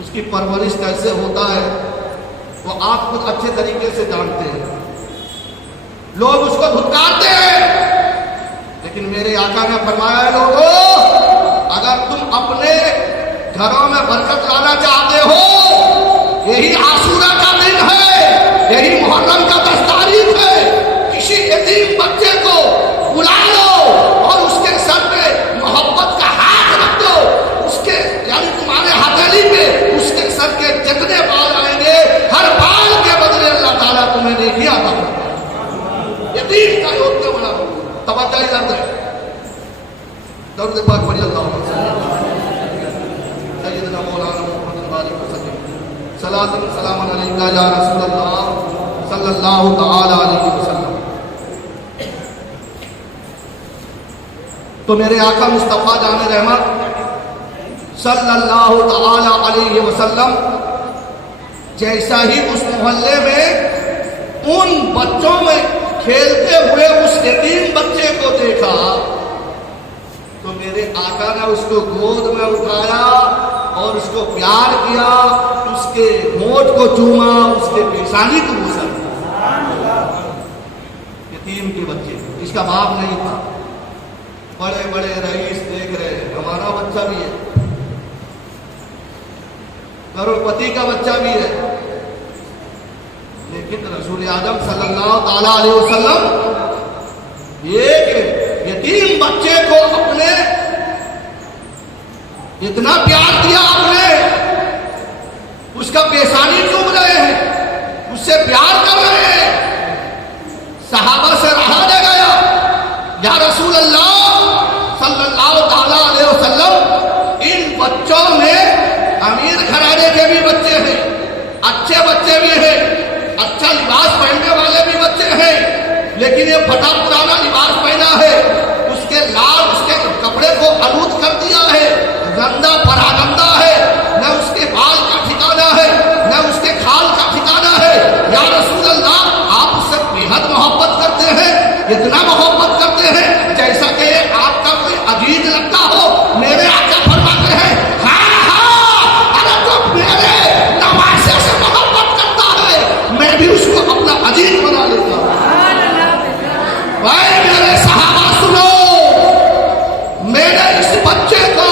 اس کی پرورش کیسے ہوتا ہے وہ آپ خود اچھے طریقے سے جانتے ہیں، لوگ اس کو دھتکارتے ہیں، لیکن میرے آقا نے فرمایا ہے لوگوں اگر تم اپنے گھروں میں برکت لانا چاہتے ہو، یہی عاشورہ کا دن ہے، یہی محرم کا 10 تاریخ ہے، کسی یتیم بچے کو بلا لو اور اس کے سر پہ محبت کا ہاتھ رکھ دو، اس کے یعنی تمہارے ہتھیلی پہ اس کے سر کے جتنے بال آئیں گے ہر بال کے بدلے اللہ تعالیٰ تمہیں نیکی عطا کرے گا۔ یتیم کا ہوتے بڑا توجہ درد ہے، درد پاک پڑھی اللہ سیدنا مولانا محمد علیہ وسلم صلاۃ و سلام علیکہ یا رسول اللہ صلی اللہ تعالی علیہ وسلم۔ تو میرے آقا مصطفیٰ جان رحمت صلی اللہ تعالی علیہ وسلم جیسا ہی اس محلے میں ان بچوں میں کھیلتے ہوئے اس یتیم بچے کو دیکھا تو میرے آقا نے اس کو گود میں اٹھایا اور اس کو پیار کیا، اس کے ہونٹ کو چوما، اس کے پیشانی کو بوسا۔ یتیم کے بچے جس کا باپ نہیں تھا، بڑے بڑے رئیس دیکھ رہے ہیں ہمارا بچہ بھی ہے، کروڑ پتی کا بچہ بھی ہے، لیکن رسول اعظم صلی اللہ تعالی علیہ وسلم ایک یتیم بچے کو اپنے اتنا پیار دیا، آپ نے اس کا پیشانی چوم رہے ہیں، اس سے پیار کر رہے ہیں۔ صحابہ سے رہا نہ گیا، یا رسول اللہ صلی اللہ تعالی علیہ وسلم ان بچوں میں امیر گھرانے کے بھی بچے ہیں، اچھے بچے بھی ہیں، اچھا لباس پہننے والے بھی بچے ہیں، لیکن یہ پھٹا پرانا لباس پہنا ہے، اس کے لال اس کے کپڑے کو آلود کر دیا ہے، گندا پراگندہ ہے، نہ اس کے بال کا ٹھکانہ ہے نہ اس کے کھال کا ٹھکانہ ہے۔ یا رسول اللہ آپ اس سے بے حد محبت کرتے ہیں، اتنا محبت کرتے ہیں جیسا کہ آپ کا کوئی عزیز لگتا ہو۔ میرے آقا فرماتے ہیں ہاں ہاں اگر تو میرے نواسے سے محبت کرتا ہے میں بھی اس کو اپنا عزیز بنا لیتا ہوں۔ بھائی میرے صحابہ سنو، میں نے اس بچے کو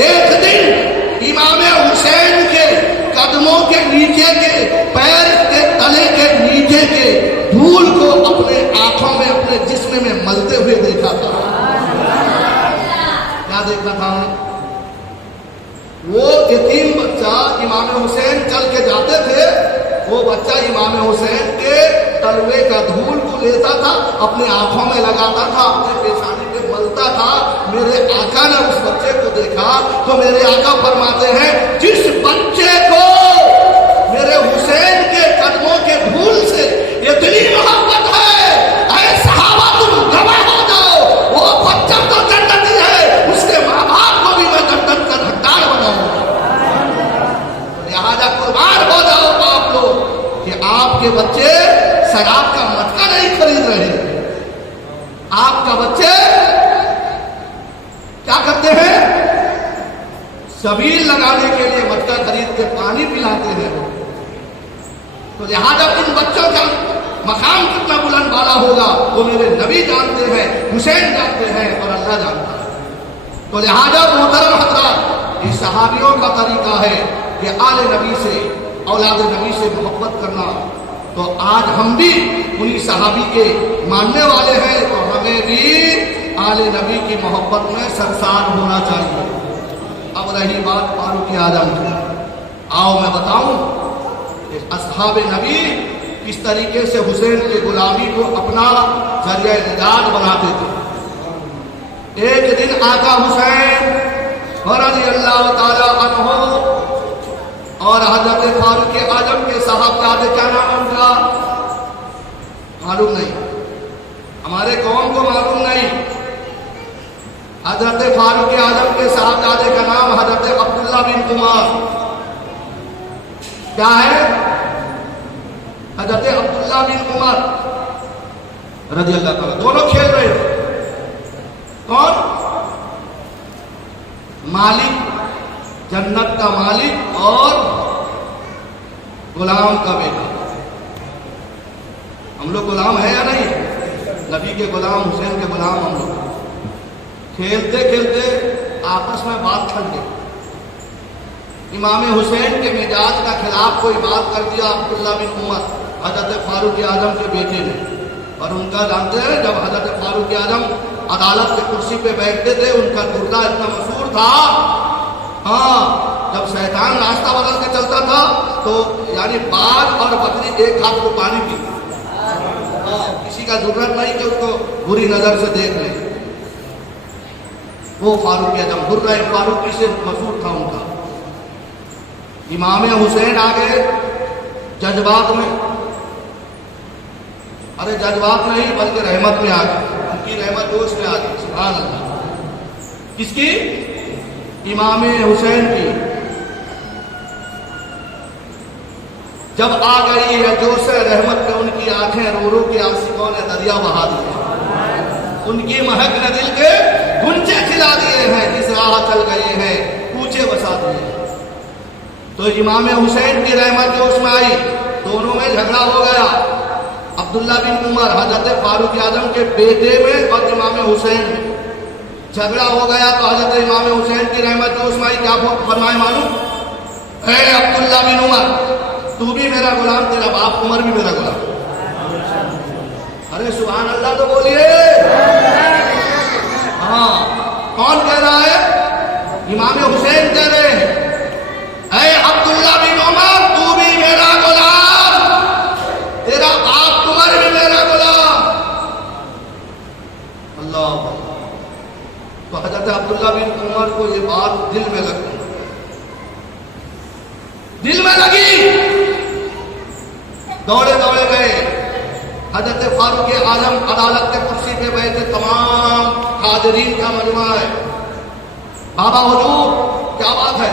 ایک دن امام حسین کے قدموں کے نیچے کے پیر کے تلے کے نیچے کے دھول کو اپنے آنکھوں میں اپنے جسم میں ملتے ہوئے دیکھا تھا۔ کیا دیکھا تھا؟ وہ یتیم بچہ امام حسین چل کے جاتے تھے، وہ بچہ امام حسین کے تلوے کا دھول کو لیتا تھا، اپنے آنکھوں میں لگاتا تھا، اپنے پیشانی پہ ملتا تھا۔ میرے آقا نے اس بچے کو دیکھا تو میرے آقا فرماتے ہیں جس بچے کو میرے حسین کے قدموں کے دھول سے اتنی محبت ہے، اے صحابہ تم گواہ ہو جاؤ، وہ بچہ تو جنتی ہے، اس کے ماں باپ کو بھی میں جنت کا حقدار بناؤں گا۔ لہذا قربان ہو جاؤ آپ لوگ کہ آپ کے بچے شراب کا مٹکا نہیں خرید رہے، آپ کا بچے کیا کرتے ہیں؟ سبیل لگانے کے لیے مٹکا خرید کے پانی پلاتے ہیں۔ تو لہذا ان بچوں کا مقام کتنا بلند بالا ہوگا وہ میرے نبی جانتے ہیں، حسین جانتے ہیں اور اللہ جانتا ہے۔ تو لہذا محترم حضرات یہ صحابیوں کا طریقہ ہے کہ آل نبی سے اولاد نبی سے محبت کرنا، تو آج ہم بھی انہی صحابی کے ماننے والے ہیں، تو ہمیں بھی آل نبی کی محبت میں سرسار ہونا چاہیے۔ اب رہی بات فاروق اعظم کی، آؤ میں بتاؤں کہ اصحاب نبی کس طریقے سے حسین کی غلامی کو اپنا ذریعہ نجات بناتے تھے۔ ایک دن آقا حسین رضی اللہ تعالی عنہ اور حضرت فاروق اعظم کے صاحبزادے، کیا نام ان کا، معلوم نہیں, ہمارے قوم کو معلوم نہیں. حضرت فاروق اعظم کے صاحبزادے کا نام حضرت عبداللہ بن عمر کیا ہے؟ حضرت عبداللہ بن عمر رضی اللہ تعالیٰ. دونوں کھیل رہے تھے. کون؟ مالک, جنت کا مالک اور غلام کا بیٹا. ہم لوگ غلام ہیں یا نہیں؟ نبی کے غلام, حسین کے غلام ہم لوگ. کھیلتے کھیلتے آپس میں بات کھڑ گئی. امام حسین کے مزاج کا خلاف کوئی بات کر دیا عبداللہ بن عمر حضرت فاروق اعظم کے بیٹے نے. اور ان کا جانتے ہیں جب حضرت فاروق اعظم عدالت کے کرسی پہ بیٹھتے تھے ان کا گردہ اتنا مشہور تھا. ہاں, جب شیطان راستہ بدل کے چلتا تھا تو یعنی باغ اور بکری ایک ہاتھ کو پانی پیتی. کسی کا ضرورت نہیں کہ اس کو بری نظر سے دیکھ لیں. وہ فاروق اعظم گردہ فاروقی سے مشہور تھا ان کا. امام حسین آگے جذبات میں, ارے جذبات نہیں بلکہ رحمت میں آ گئی. ان کی رحمت جوش میں آ گئی. سبحان اللہ. کس کی؟ امام حسین کی. جب آ گئی ہے جوش رحمت میں ان کی آنکھیں رو رو کے عاشقوں نے دریا بہا دیے. ان کی مہک نے دل کے گنجے کھلا دیے ہیں. جس راہ چل گئے ہیں کوچے بسا دیے. تو امام حسین کی رحمت جوش میں آئی. دونوں میں جھگڑا ہو گیا. عبداللہ بن عمر حضرت فاروق اعظم کے بیٹے میں اور امام حسین میں جھگڑا ہو گیا. تو حضرت امام حسین کی رحمت جوش میں آئی. کیا فرمائے معلوم؟ اے عبداللہ بن عمر, تو بھی میرا غلام, تیرا باپ عمر بھی میرا غلام. ارے سبحان اللہ تو بولیے. ہاں, کون کہہ رہا ہے؟ امام حسین کہہ رہے ہیں اے عبداللہ بن عمر, تو بھی میرا غلام, تیرا باپ عمر بھی میرا غلام. اللہ. تو حضرت عبداللہ بن عمر کو یہ بات دل میں لگی. دوڑے دوڑے گئے. حضرت فاروق اعظم عدالت کے کرسی پہ بیٹھے. تمام حاضرین کا مجمع ہے. بابا حضور کیا بات ہے؟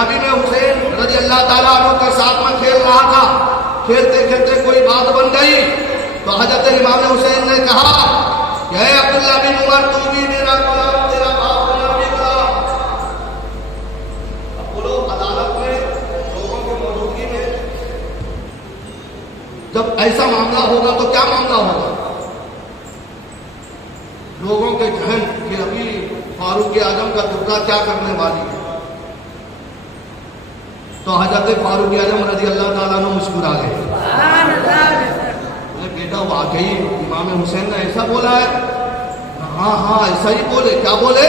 ابھی میں حسین رضی اللہ تعالیٰ عنہ کے ساتھ میں کھیل رہا تھا. کھیلتے کھیلتے کوئی بات بن گئی تو حضرت امام حسین نے کہا کہ اے عبداللہ بن عمر, تو بھی میرا غلام, تیرا باپ عمر بھی غلام. اب بولو, عدالت میں لوگوں کی موجودگی میں جب ایسا معاملہ ہوگا تو کیا معاملہ ہوگا؟ لوگوں کے ذہن کہ ابھی فاروق اعظم کا دردہ کیا کرنے والی ہے. تو حضرت فاروق اعظم رضی اللہ تعالیٰ عنہ مسکرا گئے. بیٹا واقعی امام حسین نے ایسا بولا ہے؟ ہاں ہاں ایسا ہی بولے. کیا بولے؟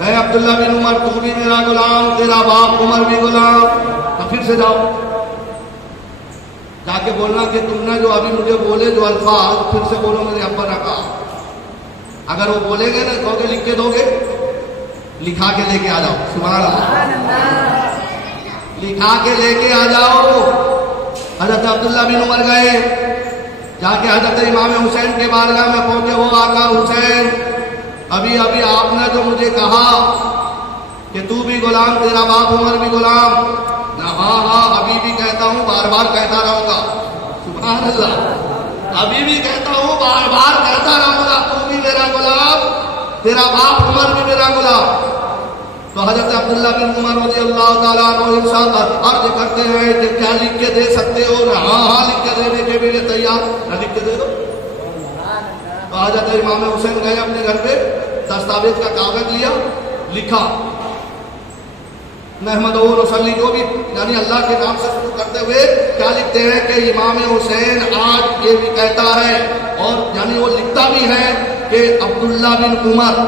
اے عبداللہ بن عمر, تو بھی میرا غلام, تیرا باپ عمر بھی غلام. تو پھر سے جاؤ, جا کے بولنا کہ تم نے جو ابھی مجھے بولے جو الفاظ, پھر سے بولو میرے ابا نے کہا. اگر وہ بولیں گے نا, کہو گے لکھ کے دو گے, لکھا کے لے کے آ جاؤ. سبحان اللہ. لکھا کے لے کے آ جاؤ. حضرت عبداللہ بن عمر گئے. جا کے حضرت امام حسین کے بارگاہ میں پہنچے. وہ آقا حسین, ابھی ابھی آپ نے جو مجھے کہا کہ تو بھی غلام, تیرا باپ عمر بھی غلام. ہاں ہاں ابھی بھی کہتا ہوں, بار بار کہتا رہوں گا. سبحان اللہ. ابھی بھی کہتا ہوں, بار بار کہتا رہوں گا, تو بھی میرا غلام, تیرا باپ عمر بھی میرا غلام. تو حضرت عبداللہ بن عمر رضی اللہ تعالیٰ عنہ ارشاد عرض کرتے ہیں کہ کیا لکھ کے دے سکتے ہو؟ ہاں ہاں لکھ کے دینے کے لیے تیار. نہ لکھ کے دے دو. تو حضرت امام حسین گئے اپنے گھر پہ, دستاویز کا کاغذ لیا, لکھا محمد صلی جو بھی یعنی اللہ کے نام سے شروع کرتے ہوئے کیا لکھتے ہیں کہ امام حسین آج یہ بھی کہتا ہے, اور یعنی وہ لکھتا بھی ہے کہ عبداللہ بن عمر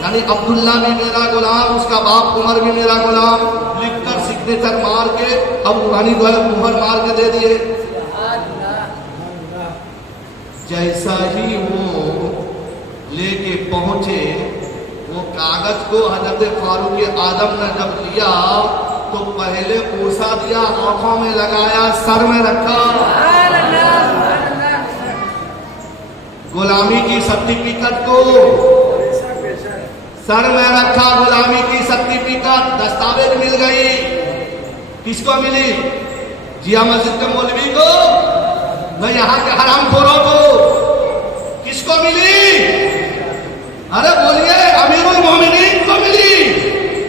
یعنی عبداللہ بھی میرا غلام, اس کا باپ عمر بھی میرا غلام. لکھ کر سگنیچر مار کے اب روحانی جو ہے مہر مار کے دے دیے. جیسا ہی وہ لے کے پہنچے, وہ کاغذ کو حضرت فاروق اعظم نے جب لیا تو پہلے پوسا دیا, آنکھوں میں لگایا, سر میں رکھا. غلامی کی سرٹیفکیٹ کو سر میں رکھا, غلامی کی سرٹیفکیٹ دستاویز مل گئی. کس کو ملی؟ جیا مسجد کے مولوی کو, نہ یہاں کے حرام خوروں کو. کس کو ملی؟ ارے بولیے, امیر المومنین کو ملی.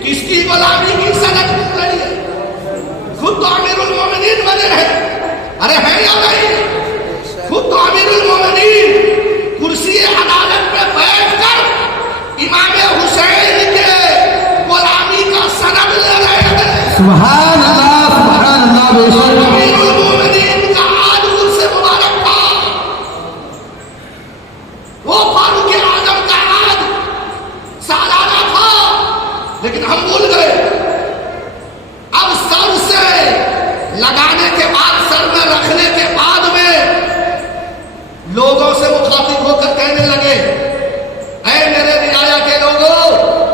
کس کی غلامی کی سند مل رہی ہے؟ خود تو امیر المومنین بنے ہیں. ارے ہے یا نہیں؟ خود تو امیر المومنین کرسی عدالت پہ بیٹھ کر امام حسین کے غلامی کا سند لے رہے ہیں. سبحان اللہ بے شک. امیر المومنین کا آج ان سے مبارک تھا, وہ فاروق اعظم کا آج سالانہ تھا, لیکن ہم بھول گئے. اب سر سے لگانے کے بعد, سر میں رکھنے کے بعد میں لوگوں سے مخاطب ہو کر کہنے لگے, اے میرے رعایا کے لوگوں,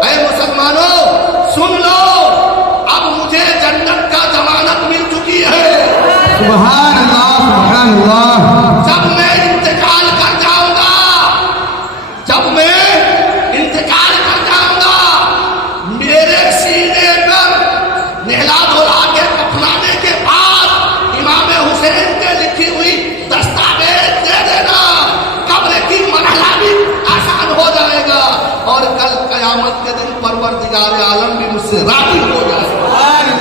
اے مسلمانوں, سن لو, اب مجھے جنت کا ضمانت مل چکی ہے. سبحان اللہ. جب میں انتقال کر جاؤں گا, جب میں انتقال کر جاؤں گا, میرے سینے پر نہلا دھلا کے کفنانے کے بعد امام حسین کے لکھی ہوئی دستاویز دے دینا. قبر کی مرحلہ بھی آسان ہو جائے گا, اور کل قیامت کے دن پروردگار عالم بھی مجھ سے راضی ہو جائے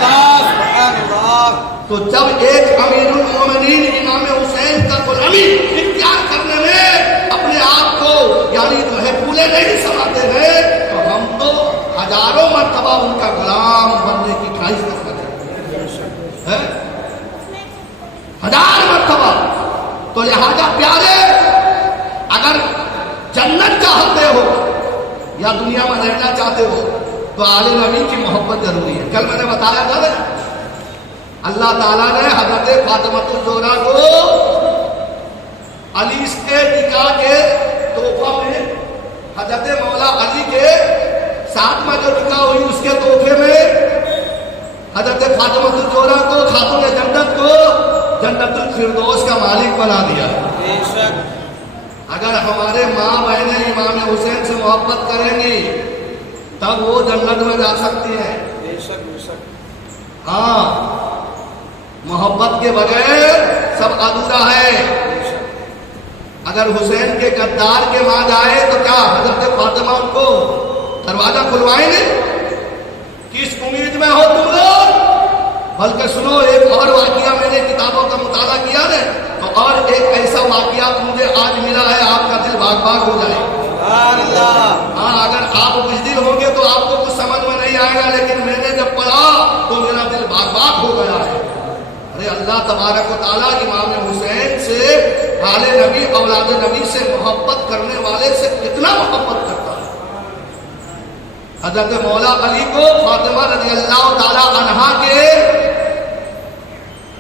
گا. تو جب ایک امیر المومنین امام حسین کا غلامی اختیار کرنے میں اپنے آپ کو یعنی جو ہے پھولے نہیں سماتے ہیں, تو ہم تو ہزاروں مرتبہ ان کا غلام بننے کی خواہش کرتے ہیں, ہزار مرتبہ. تو لہذا پیارے, اگر جنت چاہتے ہو یا دنیا میں رہنا چاہتے ہو تو آل نبی کی محبت ضروری ہے. کل میں نے بتایا تھا نا, اللہ تعالیٰ نے حضرت فاطمہ الزہرا کو علی کے نکاح کے تحفہ میں, حضرت مولا علی کے ساتھ میں جو نکاح ہوئی اس کے تحفے میں حضرت فاطمہ الزہرا کو, خاتون جنت کو, جنت الفردوس کا مالک بنا دیا. اگر ہمارے ماں بہنیں امام حسین سے محبت کریں گی تب وہ جنت میں جا سکتی ہیں. ہاں, محبت کے بغیر سب ادھورا ہے. اگر حسین کے غدار کے ماں جائے تو کیا حضرت فاطمہ کو دروازہ کھلوائیں گے؟ کس امید میں ہو تم لوگ؟ بلکہ سنو, ایک اور واقعہ میں نے کتابوں کا مطالعہ کیا ہے, تو اور ایک ایسا واقعہ مجھے آج ملا ہے, آپ کا دل باغ باغ ہو جائے. ہاں, اگر آپ بزدل ہوں گے تو آپ کو کچھ سمجھ میں نہیں آئے گا, لیکن میں نے جب پڑھا تو میرا دل باغ باغ ہو گیا ہے. ارے اللہ تبارک و تعالیٰ امام حسین سے, آل نبی اولاد نبی سے محبت کرنے والے سے کتنا محبت کرتا ہے. حضرت مولا علی کو فاطمہ رضی اللہ تعالیٰ عنہا کے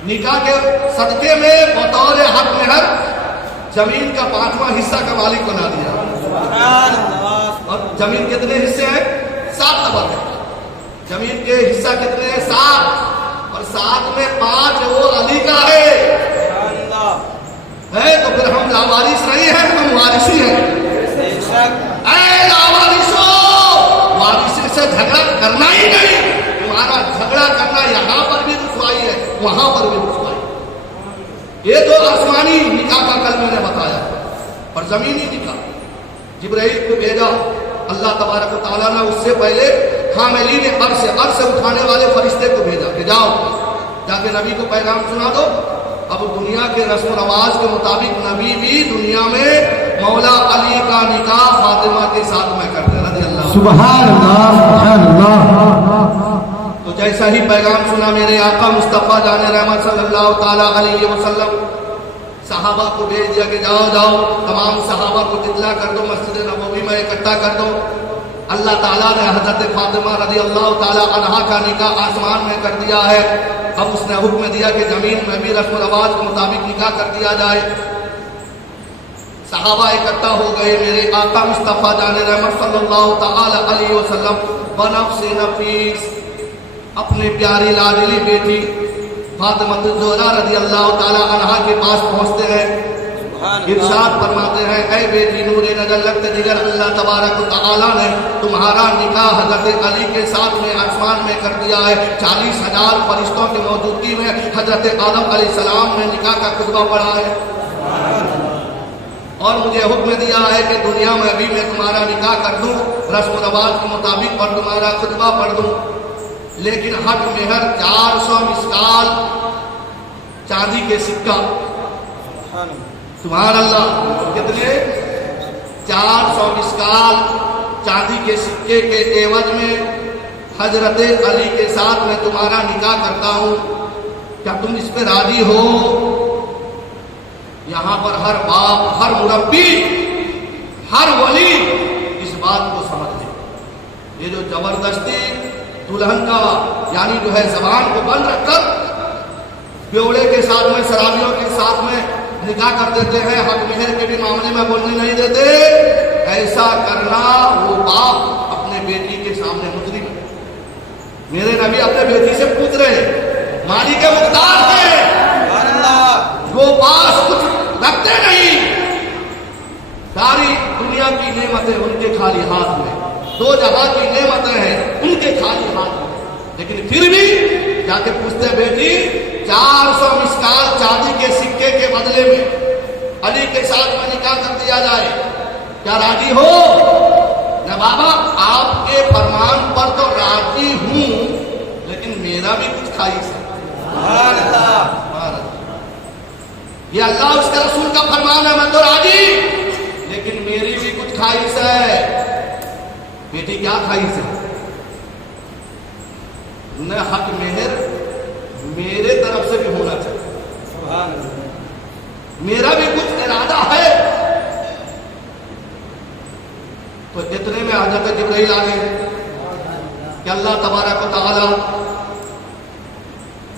نکاح کے صدقے میں بطور حق مہر زمین کا 5واں حصہ کا مالک بنا دیا. اور زمین کتنے حصے ہیں؟ 7 طبق ہے. زمین کے حصہ کتنے ہیں؟ 7, اور 7 میں 5 وہ علی کا ہے. تو پھر ہم لاوارث نہیں ہیں, ہم وارثی ہیں. اے لاوارثو, وارثی سے جھگڑا کرنا ہی نہیں. تمہارا جھگڑا کرنا یہاں پر بھی رسوائی ہے, وہاں پر بھی رسوائی. یہ تو آسمانی نکاح کا کل میں نے بتایا, اور زمینی نکاح جبرائیل کو بھیجا اللہ تبارک و تعالیٰ نے. اس سے پہلے حاملین عرش سے اٹھانے والے فرشتے کو بھیجا کہ جاؤ جا کے نبی کو پیغام سنا دو. اب دنیا کے رسم و رواج کے مطابق نبی بھی دنیا میں مولا علی کا نکاح فاطمہ کے ساتھ میں کرتے رضی اللہ. سبحان اللہ. تو جیسا ہی پیغام سنا میرے آقا مصطفیٰ جان رحمت صلی اللہ تعالیٰ علیہ وسلم, صحابہ کو بھیج دیا کہ جاؤ تمام صحابہ کو اطلاع کر دو, مسجد نبوی میں اکٹھا کر دو. اللہ تعالیٰ نے حضرت فاطمہ رضی اللہ تعالیٰ عنہا کا نکاح آسمان میں کر دیا ہے. اب اس نے حکم دیا کہ زمین میں بھی رسم و رواج کے مطابق نکاح کر دیا جائے. صحابہ اکٹھا ہو گئے. میرے آقا مصطفیٰ جان رحمت صلی اللہ تعالیٰ علیہ وسلم بنفس نفیس اپنی پیاری لاڈلی بیٹی فاطمہ الزہرا رضی اللہ تعالیٰ عنہا کے پاس پہنچتے ہیں. ارشاد فرماتے ہیں اے بیٹی نور نظر لگتے دیگر اللہ تبارک و تعالیٰ نے تمہارا نکاح حضرت علی کے ساتھ میں آسمان میں کر دیا ہے. 40,000 فرشتوں کی موجودگی میں حضرت آدم علیہ السلام نے نکاح کا خطبہ پڑھا ہے اور مجھے حکم دیا ہے کہ دنیا میں بھی میں تمہارا نکاح کر دوں رسم و رواج کے مطابق اور تمہارا خطبہ پڑھ دوں. لیکن حق مہر 400 مسکال چاندی کے سکہ. سبحان اللہ. کتنے؟ 400 مسکال چاندی کے سکے کے عوض میں حضرت علی کے ساتھ میں تمہارا نکاح کرتا ہوں. کیا تم اس پہ راضی ہو؟ یہاں پر ہر باپ، ہر مربی، ہر ولی اس بات کو سمجھ لے. یہ جو زبردستی دلہن کا یعنی جو ہے زبان کو بند رکھ کر بیوڑے کے ساتھ میں، شرابیوں کے ساتھ میں نکاح کر دیتے ہیں، حق مہر کے بھی معاملے میں بولنے نہیں دیتے، ایسا کرنا وہ باپ اپنے بیٹی کے سامنے مجرم ہے. میرے نبی اپنے بیٹی سے پوچھ رہے ہیں، مالک مختار ہے، وہ پاس کچھ رکھتے نہیں، ساری دنیا کی نعمتیں ان کے خالی ہاتھ میں، 2 جہاں کی نعمتیں ہیں ان کے خالی ہاتھ میں. لیکن پھر بھی جا کے پوچھتے بیٹی 400 مسکال چاندی کے سکے کے بدلے میں علی کے ساتھ میں نکاح کر دیا جائے، کیا راضی ہو؟ نہ بابا آپ کے فرمان پر تو راضی ہوں لیکن میرا بھی کچھ خواہش ہے. سبحان اللہ. یہ اللہ اس کے رسول کا فرمان ہے، میں تو راضی لیکن میری بھی کچھ خواہش ہے. بیٹی کیا خواہش ہے؟ نہ حق مہر میرے طرف سے بھی ہونا چاہیے، میرا بھی کچھ ارادہ ہے. تو اتنے میں حضرت جبرائیل آ گئے کہ اللہ تبارک و تعالی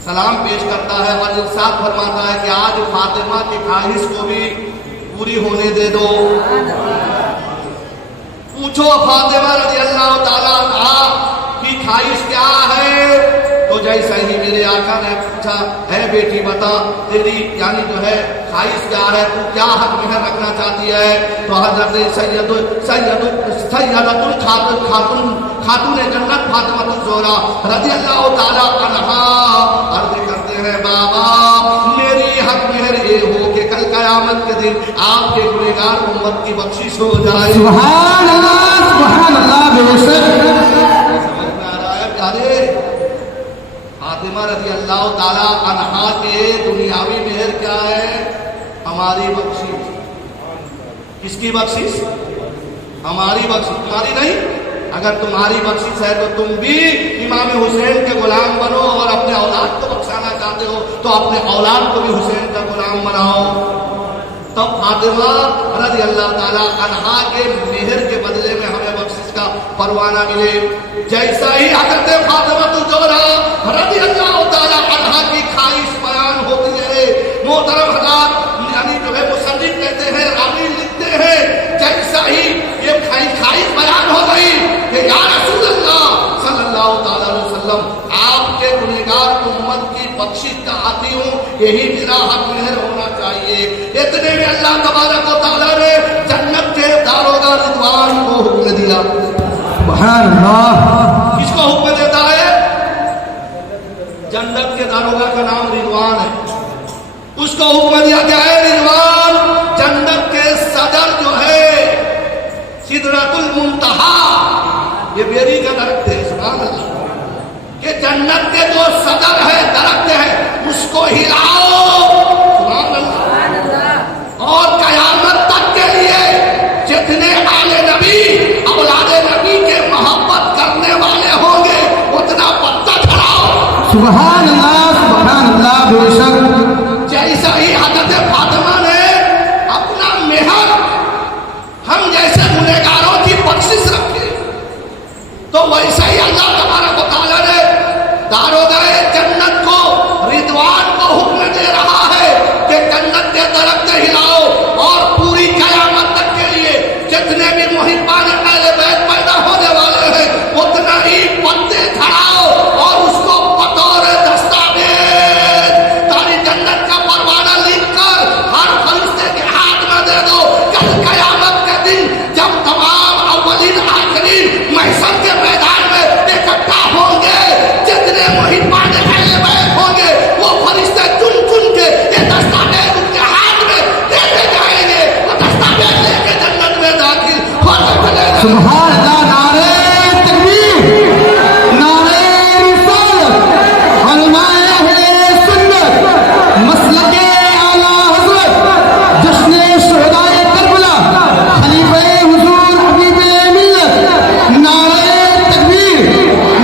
سلام پیش کرتا ہے اور ارشاد فرماتا ہے کہ آج فاطمہ کی خواہش کو بھی پوری ہونے دے دو. پوچھو فاطمہ رضی اللہ تعالیٰ عنہا کی خواہش کیا ہے؟ تو جیسا ہی میرے آقا نے پوچھا ہے بیٹی بتا تیری یعنی جو ہے خواہش کیا ہے، تو کیا حق مہر رکھنا چاہتی ہے؟ تو حضرت خاتون جنت فاطمہ الزہرا رضی اللہ تعالیٰ عنہا عرض کرتے ہیں بابا میری حق مہر یہ ہو کہ کل قیامت کے دن آپ کے گنہگار امت کی بخشش ہو جائے. سبحان اللہ، سبحان اللہ. بے شک سمجھ میں آ رہا ہے پیارے؟ فاطمہ رضی اللہ تعالیٰ عنہا کے دنیاوی مہر کیا ہے؟ ہماری بخشش. کس کی بخشش؟ ہماری بخشش، تمہاری نہیں. اگر تمہاری بخشش ہے تو تم بھی امام حسین کے غلام بنو اور اپنے اولاد کو بخشانا چاہتے ہو تو اپنے اولاد کو بھی حسین کا غلام بناؤ. تب فاطمہ رضی اللہ تعالیٰ عنہا کے مہر کے بدلے میں ہمیں بخشش کا پروانہ ملے. جیسا ہی حضرت فاطمہ الزہرا رضی اللہ تعالیٰ عنہا کی خواہش بیان ہوتی ہے، محترم حضرات یعنی جو ہے مصنف کہتے ہیں، راوی لکھتے ہیں، جیسا ہی یہ خواہش بیان ہو گئی کہ یا رسول اللہ صلی اللہ تعالیٰ علیہ وسلم آپ کے گنہگار امت کی بخشش چاہتی ہوں، یہی میرا حق مہر ہونا چاہیے. اتنے میں اللہ تبارک و تعالیٰ نے جنت کے داروغہ رضوان کو حکم دیا. سبحان اللہ. کس کو حکم دیتا ہے؟ جنت کے داروغہ کا نام رضوان ہے. اس کو حکم دیا کہ اے رضوان جنت کے صدر جو ہے سدرۃ المنتہا، یہ بیری کا درخت ہے. سبحان اللہ. کہ جنت کے جو صدر ہے درخت ہے اس کو ہلاؤ. سبحان اللہ. اور قیامت تک کے لیے جتنے آل نبی اولاد نبی کے محبت کرنے والے ہوں گے اتنا پتہ چڑھاؤ. سبحان اللہ، سبحان اللہ. بے شک جیسا ہی حضرت فاطمہ نے اپنا مہر ہم جیسے گنہگاروں کی بخشش رکھے تو ویسا ہی اللہ تبارک و تعالیٰ نے داروغہ جنت کو رضوان کو حکم دے رہا ہے کہ جنت کے درخت ہلاؤ اور پوری قیامت تک کے لیے جتنے بھی محبان اہل بیت پیدا ہونے والے ہیں اتنا ہی پتے کھڑاؤ اور اس کو بطور دستاویز تاری جنت کا پروانہ لکھ کر سبحان اللہ نعرہ تکبیر نعرہ رسالت علماء اہل سنت مسلک اعلی حضرت جشن شہدائے کربلا خلیفہ حضور حبیب ملت نعرہ تکبیر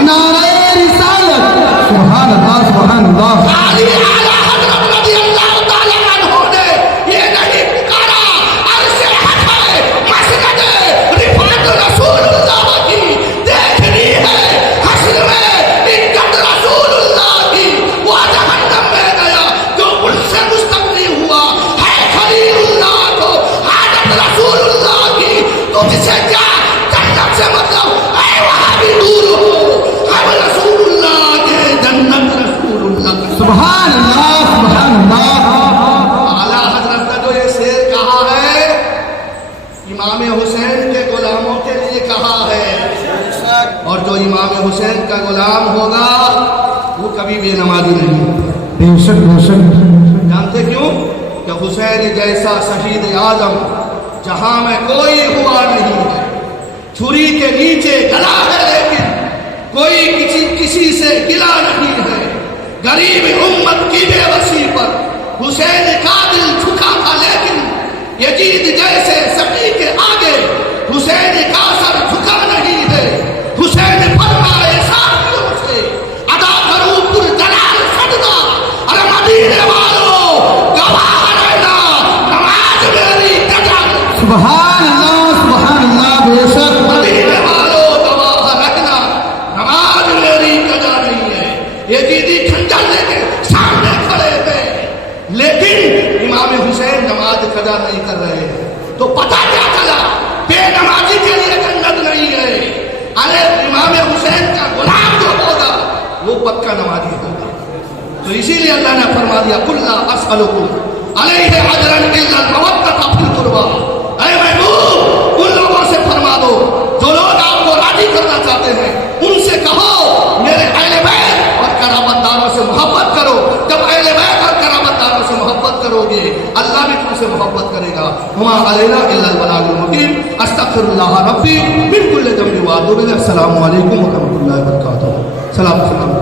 نعرہ رسالت سبحان اللہ سبحان اللہ علی اعلیٰ حضرت رضی اللہ تعالیٰ عنہ نے یہ نہیں پکارا عرش حق ہے مسجد رفعت رسول اللہ کی دیکھنی ہے حشر میں عزت رسول اللہ کی وہ جہنم میں گیا جو ان سے مستغنی ہوا ہے خلیل اللہ کو حاجت رسول اللہ کی تو جسے کیا جنت سے مطلب اے وہاں بھی دور ہو ہم رسول اللہ کے جنت رسول اللہ کا سبحان اللہ سبحان اللہ اعلیٰ حضرت کا جو یہ شعر کہا ہے امام حسین کے غلاموں کے لیے کہا ہے اور جو امام حسین کا غلام ہوگا وہ کبھی بے نمازی نہیں. بے شک بے شک جانتے کیوں کہ حسین جیسا شہید اعظم جہاں میں کوئی ہوا نہیں ہے. چھری کے نیچے گلا ہے لیکن کوئی کسی سے گلا نہیں ہے. غریب امت کی بے بسی پر حسین کا دل جھکا تھا لیکن یزید جیسے سخی کے آگے حسین کا سر جھکا نہیں ہے. حسین فرمائے ساتھیوں سے ادا کروں پر جلال سجدہ ارے مدینے والوں گواہ رہنا نماز میری قضا نہیں. سبحان اللہ بے شک مدینے والوں گواہ رہنا نماز میری قضا نہیں ہے. یزیدی کھنجر لے کے سامنے کھڑے تھے لیکن امام حسین نماز قضا نہیں کر رہے تو پتہ کیا چلا بے نمازی کے لیے جنت نہیں ہے. ارے امام حسین کا غلام جو ہوگا وہ پکا نمازی ہوگا. تو اسی لیے اللہ نے فرما دیا قل لا اسألکم علیہ اجرا الا المودۃ فی القربى. اے محبوب ان لوگوں سے فرما دو جو لوگ آپ کو راضی کرنا چاہتے ہیں ان سے کہو میرے اہل بیت اور قرابت داروں سے محبت کرو. جب اہل بیت اور قرابت داروں سے محبت کرو گے اللہ بھی تم سے محبت کرے گا. وما علینا الا البلاغ المبین. استغفر اللہ ربی من کل ذنب واتوب الیہ. السلام علیکم ورحمۃ اللہ وبرکاتہ. سلام.